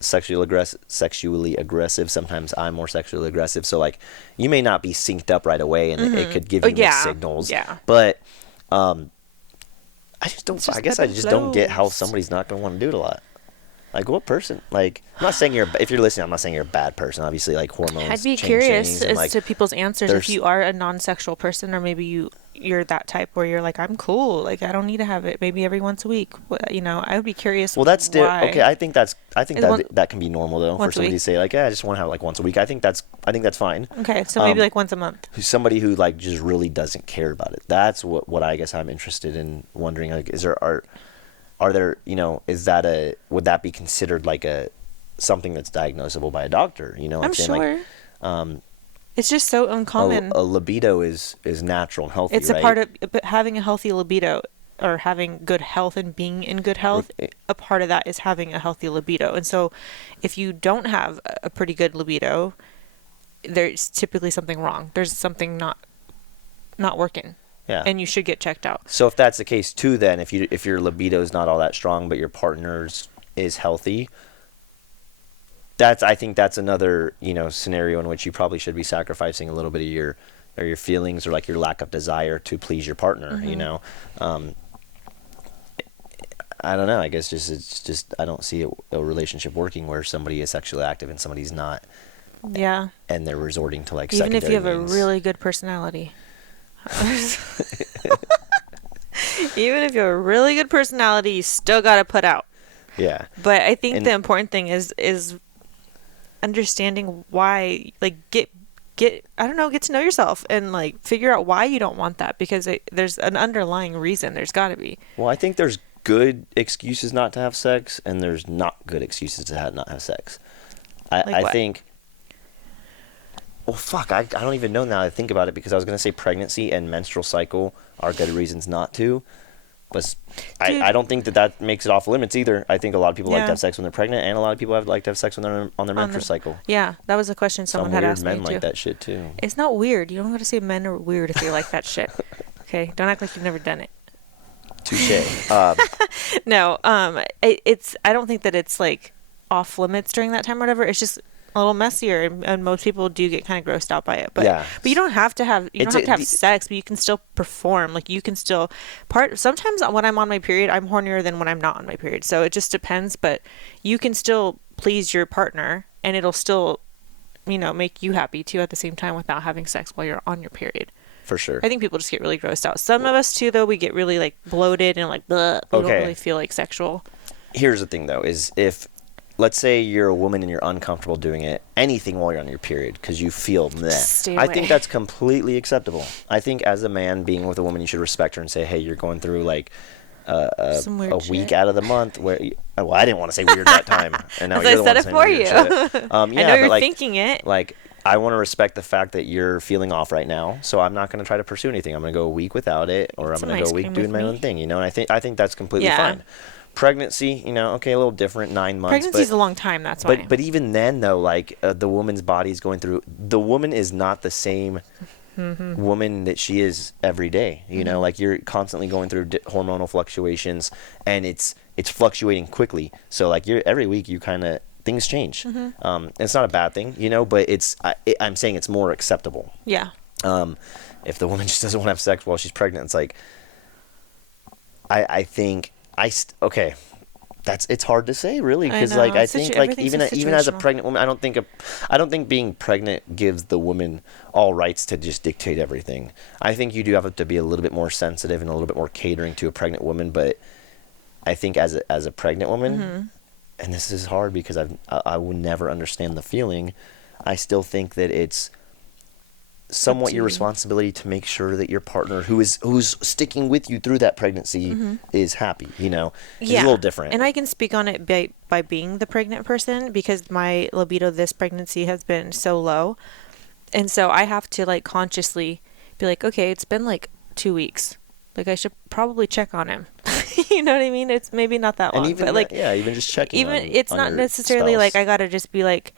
sexually aggressive. Sometimes I'm more sexually aggressive. So like you may not be synced up right away, and it could give you mixed signals. Yeah. But I just don't. I guess I ebb and just don't get how flows. somebody's not going to want to do it a lot. Like what person? Like I'm not saying if you're listening, I'm not saying you're a bad person. Obviously, like hormones. I'd be change curious things and, as like, to people's answers if you are a non-sexual person, or maybe you're that type where you're like, I'm cool, like I don't need to have it maybe every once a week. I would be curious. Well, that's still why. okay. I think that can be normal though for somebody to say like, I just want to have like once a week. I think that's fine. Okay, so maybe like once a month. Somebody who like just really doesn't care about it. That's what I guess I'm interested in wondering. Like, are there would that be considered like something that's diagnosable by a doctor? I'm sure. Like, it's just so uncommon. A libido is natural and healthy. It's right? a part of, but having a healthy libido or having good health and being in good health, a part of that is having a healthy libido. And so if you don't have a pretty good libido, there's typically something wrong. There's something not working. Yeah. And you should get checked out. So if that's the case too, then if your libido is not all that strong, but your partner's is healthy, I think that's another, scenario in which you probably should be sacrificing a little bit of your feelings or like your lack of desire to please your partner. I don't know. I guess it's just I don't see a relationship working where somebody is sexually active and somebody's not. Yeah. And they're resorting to like even secondary if you have means. a really good personality. Even if you have a really good personality, you still got to put out. Yeah. But I think the important thing is understanding why, like, get to know yourself and like figure out why you don't want that, because there's an underlying reason. There's got to be. Well, I think there's good excuses not to have sex, and there's not good excuses to not have sex. I think. Well, fuck, I don't even know now that I think about it, because I was going to say pregnancy and menstrual cycle are good reasons not to. But I don't think that makes it off limits either. I think a lot of people like to have sex when they're pregnant, and a lot of people like to have sex when they're on their menstrual cycle. Yeah, that was a question someone had asked me too. Some weird men like that shit too. It's not weird. You don't have to say men are weird if they like that shit. Okay, don't act like you've never done it. Touche. No, I don't think that it's like off limits during that time or whatever. It's just a little messier, and most people do get kind of grossed out by it. But you don't have to have sex, but you can still perform. Like, you can still sometimes when I'm on my period, I'm hornier than when I'm not on my period. So it just depends, but you can still please your partner, and it'll still, make you happy too at the same time without having sex while you're on your period. For sure. I think people just get really grossed out. Some of us too, though, we get really like bloated and like, bleh, we don't really feel like sexual. Here's the thing though, is if, let's say you're a woman and you're uncomfortable doing anything while you're on your period because you feel meh. I think that's completely acceptable. I think as a man being with a woman, you should respect her and say, hey, you're going through like a week out of the month where well, I didn't want to say weird that time, and now you're the one saying weird shit. I know you're thinking it. Like, I want to respect the fact that you're feeling off right now, so I'm not going to try to pursue anything. I'm going to go a week without it, or I'm going to go a week doing my own thing, and I think that's completely fine. Pregnancy, okay, a little different, 9 months. Pregnancy's a long time, that's why. But even then, though, like, the woman's body's going through, the woman is not the same woman that she is every day. Like, you're constantly going through hormonal fluctuations, and it's fluctuating quickly. So, like, every week you kind of, things change. It's not a bad thing, but I'm saying it's more acceptable. Yeah. If the woman just doesn't want to have sex while she's pregnant, it's like, I think, okay, it's hard to say, really, because like I think like even as a pregnant woman, I don't think being pregnant gives the woman all rights to just dictate everything. I think you do have to be a little bit more sensitive and a little bit more catering to a pregnant woman. But I think as a pregnant woman, and this is hard because I will never understand the feeling, I still think that it's somewhat your responsibility to make sure that your partner who's sticking with you through that pregnancy is happy. It's a little different. And I can speak on it by being the pregnant person, because my libido this pregnancy has been so low, and so I have to like consciously be like, okay, it's been like 2 weeks, like I should probably check on him. You know what I mean? It's maybe not that long, and even but like even just checking. It's not necessarily spouse. Like I gotta just be like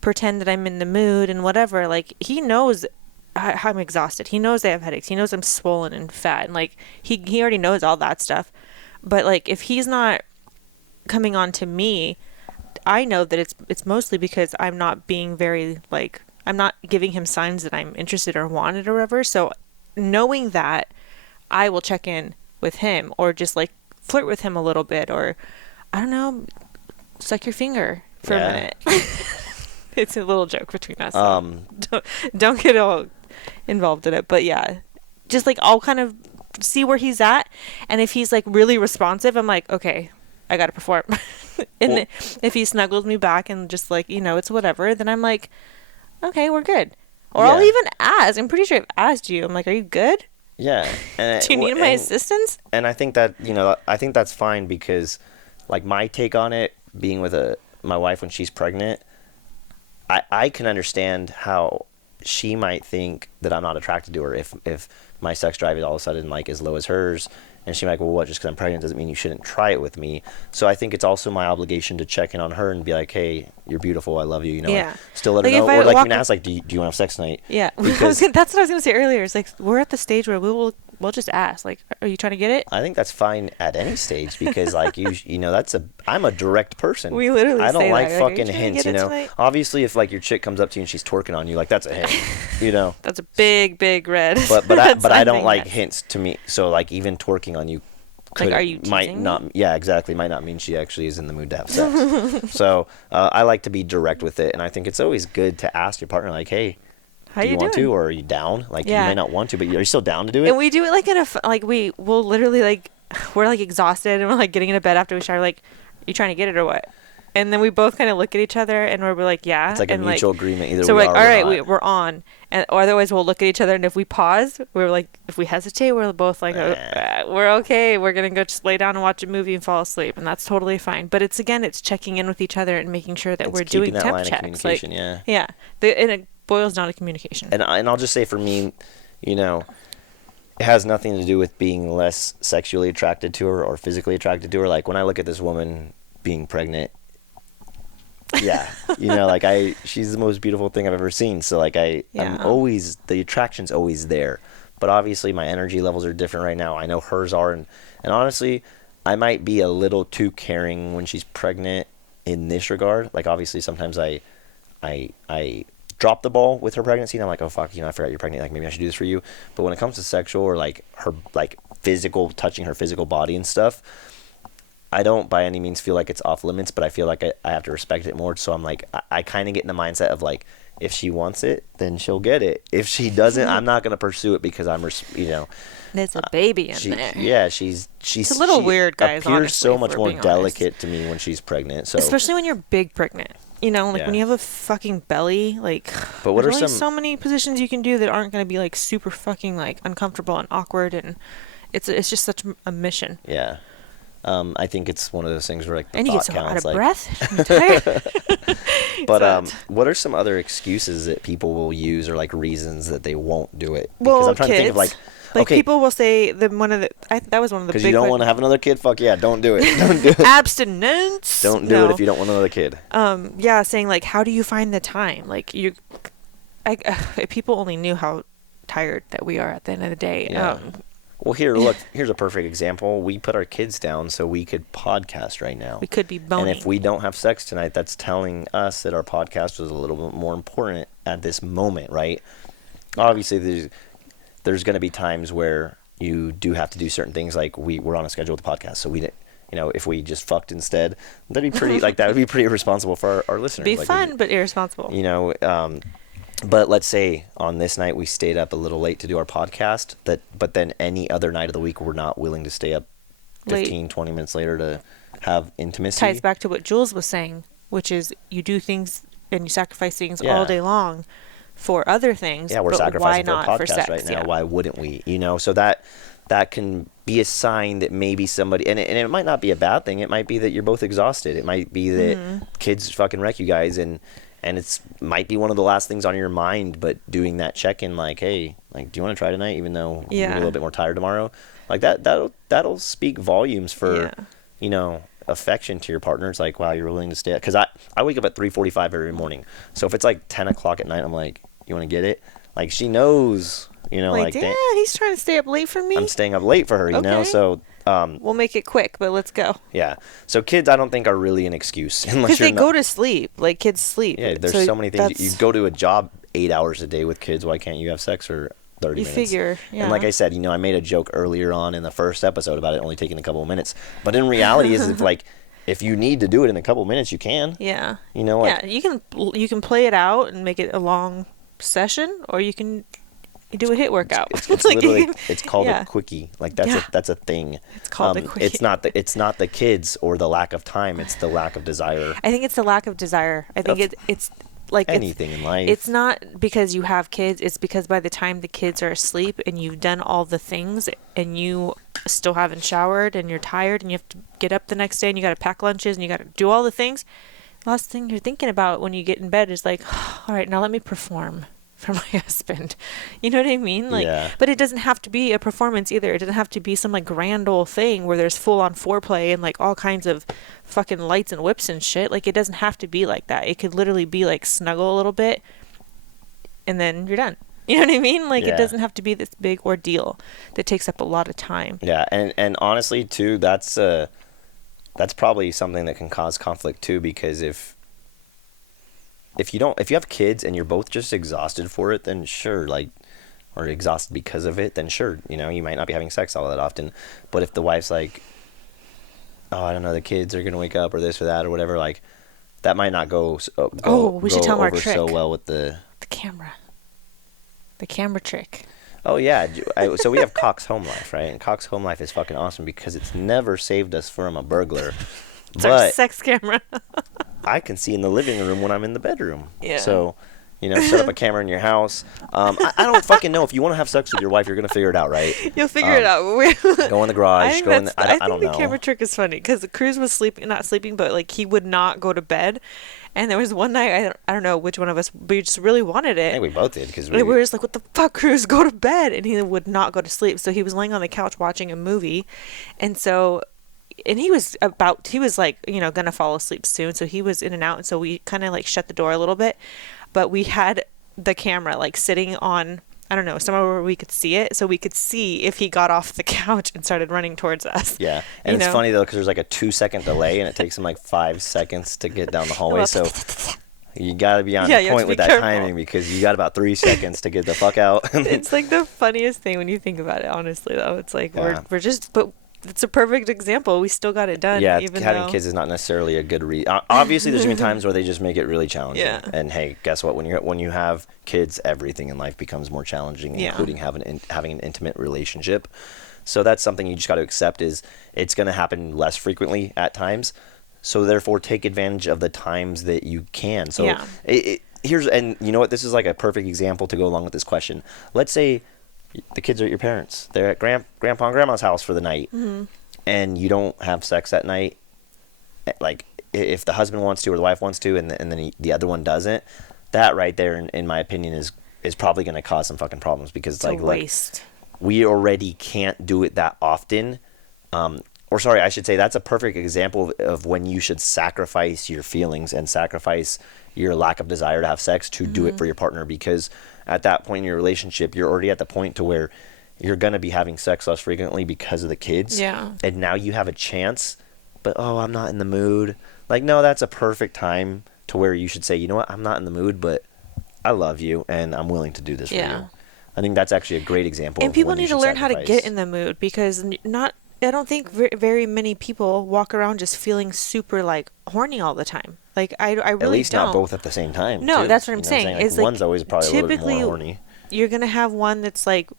pretend that I'm in the mood and whatever. Like, he knows I'm exhausted. He knows I have headaches. He knows I'm swollen and fat, and like he already knows all that stuff. But like, if he's not coming on to me, I know that it's mostly because I'm not being very like, I'm not giving him signs that I'm interested or wanted or whatever. So knowing that, I will check in with him, or just like flirt with him a little bit, or I don't know, suck your finger for a minute. It's a little joke between us. So don't get all involved in it, but yeah, just like I'll kind of see where he's at, and if he's like really responsive, I'm like, okay, I gotta perform. And if he snuggles me back and just like, it's whatever, then I'm like, okay, we're good. Or I'll even ask. I'm pretty sure I've asked you. I'm like, are you good? Yeah. And do you need my assistance? And I think that I think that's fine, because like my take on it, being with my wife when she's pregnant, I can understand how she might think that I'm not attracted to her if my sex drive is all of a sudden like as low as hers, and she might go, well, what, just because I'm pregnant doesn't mean you shouldn't try it with me. So I think it's also my obligation to check in on her and be like, hey, you're beautiful, I love you, like, still let her know, or like even ask, like, do you want to have sex tonight? Yeah. That's what I was gonna say earlier. It's like, we're at the stage where we will we'll just ask, like, are you trying to get it? I think that's fine at any stage because, like, you know, I'm a direct person. We literally I don't say like that. fucking Like, hints, you know. Tonight? Obviously, if like your chick comes up to you and she's twerking on you, like that's a hint, you know. That's a big, big red. But I don't like hints to me. So like even twerking on you, like, are you might teasing not. me? Yeah, exactly. Might not mean she actually is in the mood to have sex. So I like to be direct with it, and I think it's always good to ask your partner, like, hey. How do you want doing? to, or are you down? Like, Yeah. you may not want to, but are you still down to do it? And we do it like in a, like, we'll literally, like, we're like exhausted and we're like getting into bed after we shower, like, you trying to get it or what? And then we both kind of look at each other and we're like, yeah. It's like a mutual agreement. Either so we we're like, are all or right, not. we're on. And or otherwise we'll look at each other, and if we pause, we're like, if we hesitate, we're both like, we're okay. We're gonna go just lay down and watch a movie and fall asleep, and that's totally fine. But it's checking in with each other and making sure that we're doing that temp line checks. of communication, like, yeah. And it boils down to communication. And I'll just say for me, you know, it has nothing to do with being less sexually attracted to her or physically attracted to her. Like when I look at this woman being pregnant, yeah, you know, like she's the most beautiful thing I've ever seen. So like I'm always, the attraction's always there. But obviously my energy levels are different right now. I know hers are, and honestly, I might be a little too caring when she's pregnant in this regard. Like obviously sometimes I drop the ball with her pregnancy and I'm like, oh fuck, you know, I forgot you're pregnant, like maybe I should do this for you. But when it comes to sexual or like her like physical, touching her physical body and stuff, I don't by any means feel like it's off limits, but I feel like I have to respect it more. So I'm like, I kind of get in the mindset of like, if she wants it, then she'll get it. If she doesn't, I'm not going to pursue it because you know. There's a baby in there. Yeah, she's it's a little weird, guys. Appears honestly, so much more delicate honest. to me when she's pregnant. So especially when you're big pregnant. You know, like when you have a fucking belly, like. But what are there's only so many positions you can do that aren't going to be like super fucking like uncomfortable and awkward, and it's just such a mission. Yeah. I think it's one of those things where like the and you thought get so counts, out of like, breath. I'm tired. But what are some other excuses that people will use or like reasons that they won't do it? Because well, I'm trying to think of like okay, people will say that was one of the big. Because you don't want to have another kid. Fuck yeah, don't do it. Don't do it. Abstinence. Don't do it if you don't want another kid. Yeah, saying like, how do you find the time? Like if people only knew how tired that we are at the end of the day. Yeah. Well, here's a perfect example. We put our kids down so we could podcast right now. We could be boning. And if we don't have sex tonight, that's telling us that our podcast was a little bit more important at this moment, right? Obviously, there's going to be times where you do have to do certain things, like we're on a schedule with the podcast, so we didn't. You know, if we just fucked instead, that'd be pretty that would be pretty irresponsible for our listeners. Be fun, but irresponsible. You know, but let's say on this night we stayed up a little late to do our podcast, but then any other night of the week we're not willing to stay up 15, 20 minutes later to have intimacy. Ties back to what Jules was saying, which is you do things and you sacrifice things all day long for other things. Yeah, we're but sacrificing why not for a podcast for sex? right now. Yeah. Why wouldn't we? You know, so that can be a sign that maybe somebody, and it might not be a bad thing. It might be that you're both exhausted. It might be that kids fucking wreck you guys, and it's might be one of the last things on your mind. But doing that check-in, like, hey, like, do you want to try tonight, even though you're a little bit more tired tomorrow? Like that'll speak volumes for you know, affection to your partner. It's like, wow, you're willing to stay up. Because I wake up at 3:45 every morning. So if it's like 10 o'clock at night, I'm like, you want to get it? Like, she knows, you know, like yeah, he's trying to stay up late for me. I'm staying up late for her, you know. So we'll make it quick, but let's go. Yeah. So kids, I don't think are really an excuse because they go to sleep. Like, kids sleep. Yeah, there's so many things. You go to a job 8 hours a day with kids. Why can't you have sex for 30 minutes? You figure, yeah. And like I said, you know, I made a joke earlier on in the first episode about it only taking a couple of minutes. But in reality, if you need to do it in a couple of minutes, you can. Yeah. You know. Yeah, you can play it out and make it a long session, or you can do a hit workout. It's literally it's called a quickie. Like that's a thing. It's called a quickie. It's not the kids or the lack of time. It's the lack of desire. I think it's the lack of desire. I think it's like anything in life. It's not because you have kids. It's because by the time the kids are asleep and you've done all the things and you still haven't showered and you're tired and you have to get up the next day and you got to pack lunches and you got to do all the things. The last thing you're thinking about when you get in bed is like, all right, now let me perform for my husband. You know what I mean? Like, but it doesn't have to be a performance either. It doesn't have to be some like grand old thing where there's full on foreplay and like all kinds of fucking lights and whips and shit. Like, it doesn't have to be like that. It could literally be like snuggle a little bit and then you're done. You know what I mean? Like, Yeah. it doesn't have to be this big ordeal that takes up a lot of time. Yeah, and honestly too, that's probably something that can cause conflict too, because if you have kids and you're both just exhausted for it, then sure, like, or exhausted because of it, then sure, you know, you might not be having sex all that often. But if the wife's like, oh, I don't know, the kids are gonna wake up or this or that or whatever, like, that might not we should tell them our over trick. so well with the camera trick. Oh yeah, so we have Cox Home Life, right? And Cox Home Life is fucking awesome because it's never saved us from a burglar. It's our sex camera. I can see in the living room when I'm in the bedroom. Yeah. So, you know, set up a camera in your house. I don't fucking know. If you want to have sex with your wife, you're gonna figure it out, right? You'll figure it out. Go in the garage. I don't think know. The camera trick is funny because Cruz was not sleeping, but like he would not go to bed. And there was one night, I don't know which one of us, we just really wanted it. I think we both did because we were just like, what the fuck, Cruz, go to bed. And he would not go to sleep. So he was laying on the couch watching a movie. And he was like, you know, gonna fall asleep soon. So he was in and out. And so we kind of like shut the door a little bit. But we had the camera like sitting on, I don't know, somewhere where we could see it. So we could see if he got off the couch and started running towards us. Yeah. And it's funny though, because there's like a 2-second delay and it takes him like 5 seconds to get down the hallway. So you got to be on point with that careful. timing because you got about 3 seconds to get the fuck out. It's like the funniest thing when you think about it, honestly, though. It's like we're just, but it's a perfect example. We still got it done. Yeah, having kids is not necessarily a good obviously, there's going to be times where they just make it really challenging. Yeah. And hey, guess what? When you have kids, everything in life becomes more challenging, including having an intimate relationship. So that's something you just got to accept is it's going to happen less frequently at times. So therefore, take advantage of the times that you can. So here's, and you know what? This is like a perfect example to go along with this question. Let's say the kids are at your parents. They're at grandpa and grandma's house for the night. Mm-hmm. And you don't have sex that night. Like, if the husband wants to or the wife wants to and then the other one doesn't, that right there, in my opinion, is probably going to cause some fucking problems because it's like, waste. We already can't do it that often. Or sorry, I should say that's a perfect example of when you should sacrifice your feelings and sacrifice your lack of desire to have sex to do it for your partner, because at that point in your relationship, you're already at the point to where you're going to be having sex less frequently because of the kids. Yeah. And now you have a chance, but I'm not in the mood. Like, no, that's a perfect time to where you should say, you know what, I'm not in the mood, but I love you and I'm willing to do this for you. I think that's actually a great example. And people need to learn how to get in the mood, because I don't think very many people walk around just feeling super like horny all the time. Like I really don't. At least not both at the same time. No, too. that's what I'm saying. Like, one's always probably a little bit more horny. You're gonna have one that's like,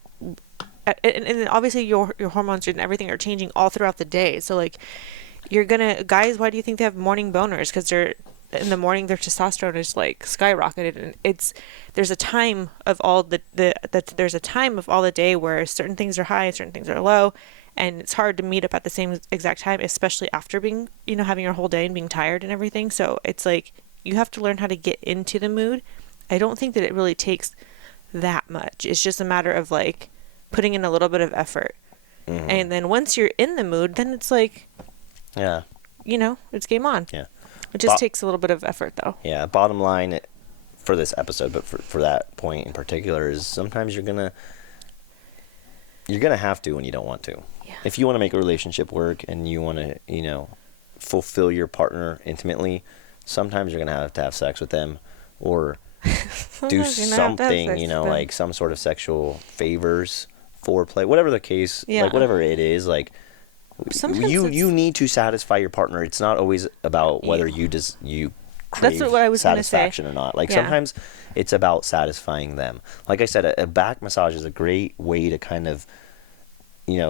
and obviously your hormones and everything are changing all throughout the day. So like, guys, why do you think they have morning boners? Because they're in the morning, their testosterone is like skyrocketed, and there's a time of all there's a time of all the day where certain things are high, certain things are low. And it's hard to meet up at the same exact time, especially after being, having your whole day and being tired and everything. So it's like, you have to learn how to get into the mood. I don't think that it really takes that much. It's just a matter of like putting in a little bit of effort. Mm-hmm. And then once you're in the mood, then it's like, it's game on. Yeah. It just takes a little bit of effort though. Yeah. Bottom line for this episode, but for that point in particular, is sometimes you're going to have to when you don't want to. Yeah. If you want to make a relationship work and you want to, fulfill your partner intimately, sometimes you're going to have sex with them or do something, like some sort of sexual favors, foreplay, whatever the case, like whatever it is, like you need to satisfy your partner. It's not always about whether you crave That's what I was satisfaction gonna say. or not. Like sometimes it's about satisfying them. Like I said, a back massage is a great way to kind of,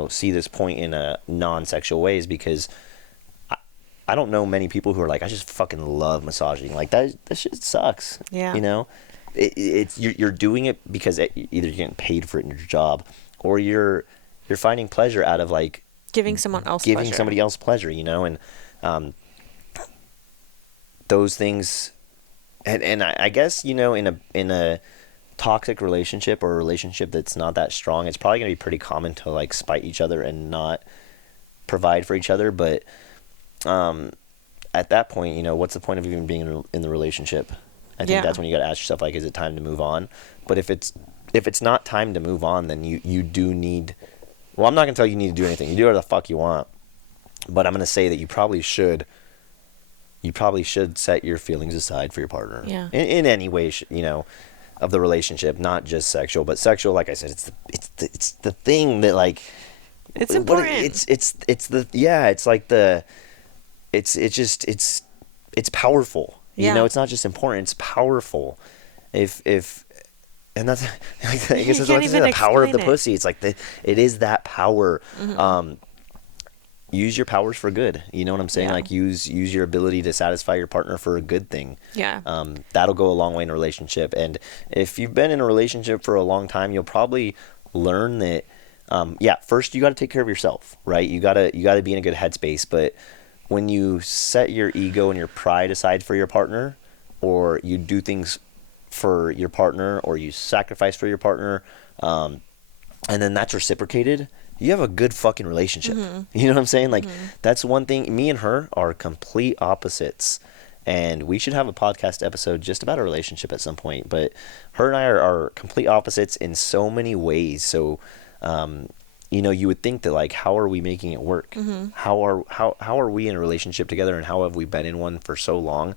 see this point in a non-sexual ways, because I don't know many people who are like, I just fucking love massaging. Like that shit sucks. Yeah. You're doing it because either you're getting paid for it in your job, or you're finding pleasure out of like giving somebody else pleasure, and those things, and I guess in a toxic relationship or a relationship that's not that strong, it's probably going to be pretty common to like spite each other and not provide for each other. But at that point, what's the point of even being in the relationship? I think that's when you got to ask yourself, like, is it time to move on? But if it's if it's not time to move on, then you do need, well, I'm not going to tell you need to do anything. You do whatever the fuck you want. But I'm going to say that you probably should set your feelings aside for your partner. Yeah. In any way, you know, of the relationship, not just sexual, but sexual, like I said, it's the thing that, like, it's important. It's powerful. Yeah. You know, it's not just important, it's powerful. If and that's I guess that's what I say, the power of the pussy. It's like it is that power. Mm-hmm. Use your powers for good. You know what I'm saying? Yeah. Like use your ability to satisfy your partner for a good thing. Yeah. That'll go a long way in a relationship. And if you've been in a relationship for a long time, you'll probably learn that. First you got to take care of yourself, right? You gotta be in a good headspace. But when you set your ego and your pride aside for your partner, or you do things for your partner, or you sacrifice for your partner, and then that's reciprocated, you have a good fucking relationship. Mm-hmm. You know what I'm saying? Like, mm-hmm. that's one thing. Me and her are complete opposites. And we should have a podcast episode just about a relationship at some point. But her and I are complete opposites in so many ways. So, you know, you would think that, like, how are we making it work? Mm-hmm. How are we in a relationship together, and how have we been in one for so long?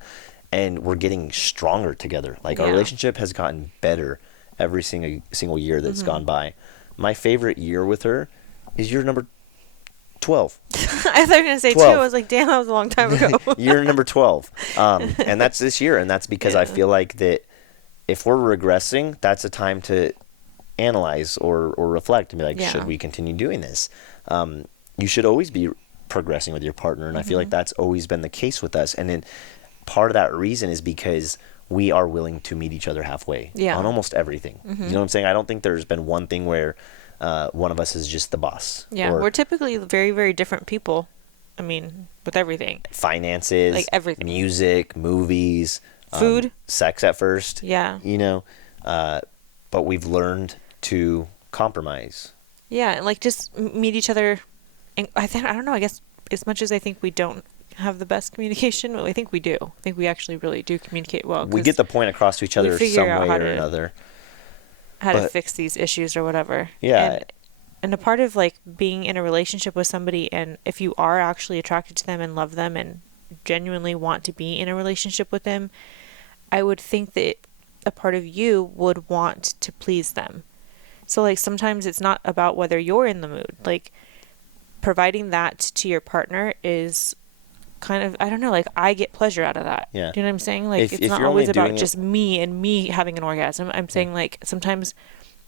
And we're getting stronger together. Like, our relationship has gotten better every single year that's gone by. My favorite year with her is year number 12. I thought you were going to say 12. 2. I was like, damn, that was a long time ago. Year number 12. And that's this year. And that's because I feel like that if we're regressing, that's a time to analyze or reflect and be like, should we continue doing this? You should always be progressing with your partner. And I feel like that's always been the case with us. And then part of that reason is because we are willing to meet each other halfway on almost everything. You know what I'm saying? I don't think there's been one thing where one of us is just the boss. Yeah, we're typically very, very different people. I mean, with everything. Finances, like everything. Music, movies, food, sex at first. Yeah. You know, but we've learned to compromise. Yeah, and like just meet each other. And I don't know, I guess as much as I think we don't have the best communication, I think we do. I think we actually really do communicate well. We get the point across to each other some way or another. How to fix these issues or whatever. Yeah. And a part of like being in a relationship with somebody, and if you are actually attracted to them and love them and genuinely want to be in a relationship with them, I would think that a part of you would want to please them. So like sometimes it's not about whether you're in the mood. Like providing that to your partner is kind of, I don't know, like I get pleasure out of that. Yeah. Do you know what I'm saying? Like it's not always about just me and me having an orgasm. I'm saying like sometimes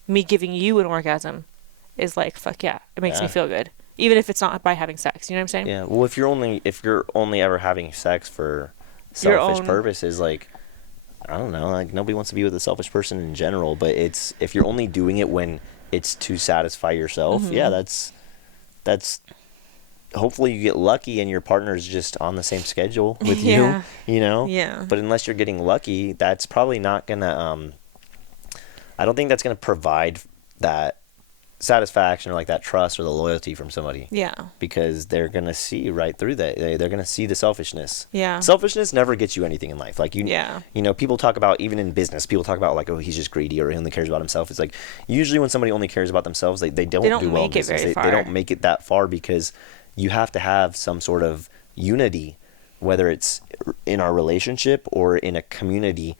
me giving you an orgasm is like, fuck yeah, it makes me feel good. Even if it's not by having sex. You know what I'm saying? Yeah. Well, if you're only ever having sex for selfish purposes, like, I don't know, like nobody wants to be with a selfish person in general, but it's, if you're only doing it when it's to satisfy yourself, that's hopefully you get lucky and your partner's just on the same schedule with you, you know? Yeah. But unless you're getting lucky, that's probably not gonna, I don't think that's gonna provide that satisfaction or like that trust or the loyalty from somebody. Yeah. Because they're gonna see right through that. They're gonna see the selfishness. Yeah. Selfishness never gets you anything in life. Like you know, people talk about, even in business, people talk about like, oh, he's just greedy or he only cares about himself. It's like usually when somebody only cares about themselves, they don't do well in business. They don't make it that far because you have to have some sort of unity, whether it's in our relationship or in a community,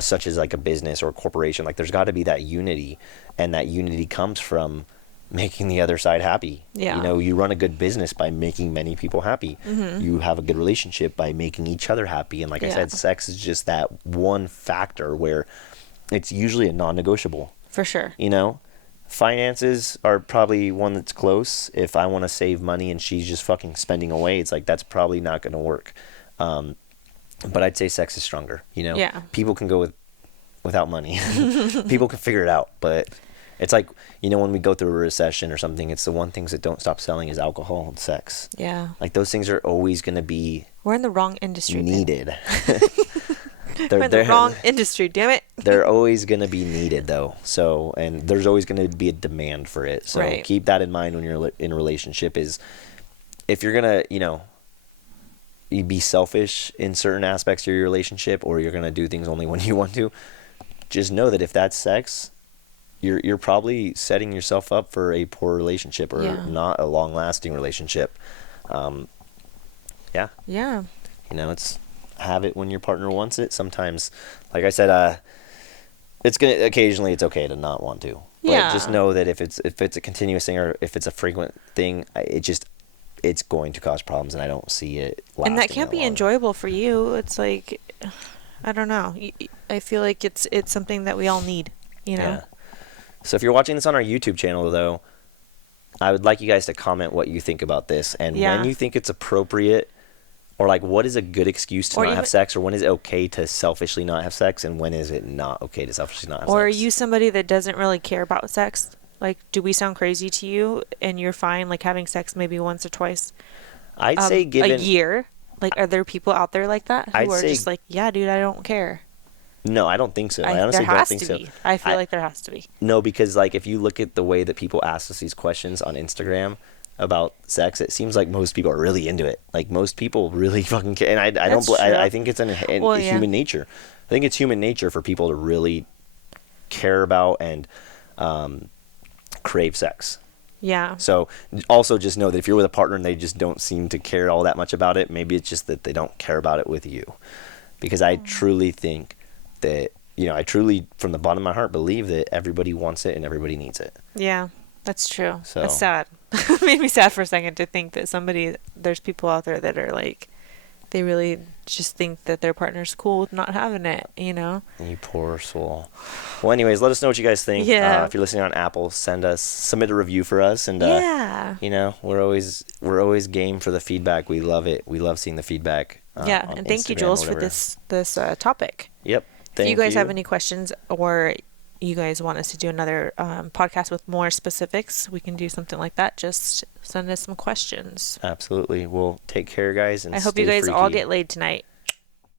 such as like a business or a corporation. Like there's got to be that unity, and that unity comes from making the other side happy. Yeah. You know, you run a good business by making many people happy. You have a good relationship by making each other happy. And like I said, sex is just that one factor where it's usually a non-negotiable. For sure. You know? Finances are probably one that's close. If I want to save money and she's just fucking spending away, it's like that's probably not going to work. But I'd say sex is stronger. You know, people can go without money. People can figure it out. But it's like, you know, when we go through a recession or something, it's the one things that don't stop selling is alcohol and sex. Yeah, like those things are always going to be. We're in the wrong industry. Needed. We're in the wrong industry, damn it. They're always going to be needed, though. So, and there's always going to be a demand for it. So keep that in mind when you're in a relationship, is if you're going to, you know, you be selfish in certain aspects of your relationship, or you're going to do things only when you want to, just know that if that's sex, you're probably setting yourself up for a poor relationship or Yeah. not a long lasting relationship. Yeah. Yeah. You know, it's have it when your partner wants it. Sometimes, like I said, it's occasionally it's okay to not want to. But just Yeah. know that if it's a continuous thing or if it's a frequent thing, it's going to cause problems, and I don't see it lasting And that can't be long. enjoyable for you. It's like, I don't know. I feel like it's something that we all need, you know? Yeah. So if you're watching this on our YouTube channel, though, I would like you guys to comment what you think about this and Yeah. when you think it's appropriate, or like what is a good excuse to Or not even- have sex, or when is it okay to selfishly not have sex, and when is it not okay to selfishly not have Or are sex? you somebody that doesn't really care about sex? Like, do we sound crazy to you and you're fine, like, having sex maybe once or twice I'd say given a year? Like, are there people out there like that who I'd are say- just like, yeah, dude, I don't care? No, I don't think so. I honestly there don't has think to so. be. I feel like there has to be. No, because like if you look at the way that people ask us these questions on Instagram about sex, it seems like most people are really into it. Like most people really fucking care, and I don't. That's true. I think it's Well, yeah. human nature. I think it's human nature for people to really care about and crave sex. Yeah. So also just know that if you're with a partner and they just don't seem to care all that much about it, maybe it's just that they don't care about it with you. Because I truly think that, you know, I truly from the bottom of my heart believe that everybody wants it and everybody needs it. Yeah, that's true. So- That's sad. It made me sad for a second to think that there's people out there that are like, they really just think that their partner's cool with not having it, you know? You poor soul. Well, anyways, let us know what you guys think. Yeah. If you're listening on Apple, submit a review for us, and Yeah. you know, we're always game for the feedback. We love it. We love seeing the feedback. Yeah, on and thank you, Instagram or Jules, for whatever. this topic. Yep. If you guys have any questions or you guys want us to do another podcast with more specifics, we can do something like that. Just send us some questions. Absolutely. Well, take care, guys, and I hope you stay guys all freaky. get laid tonight.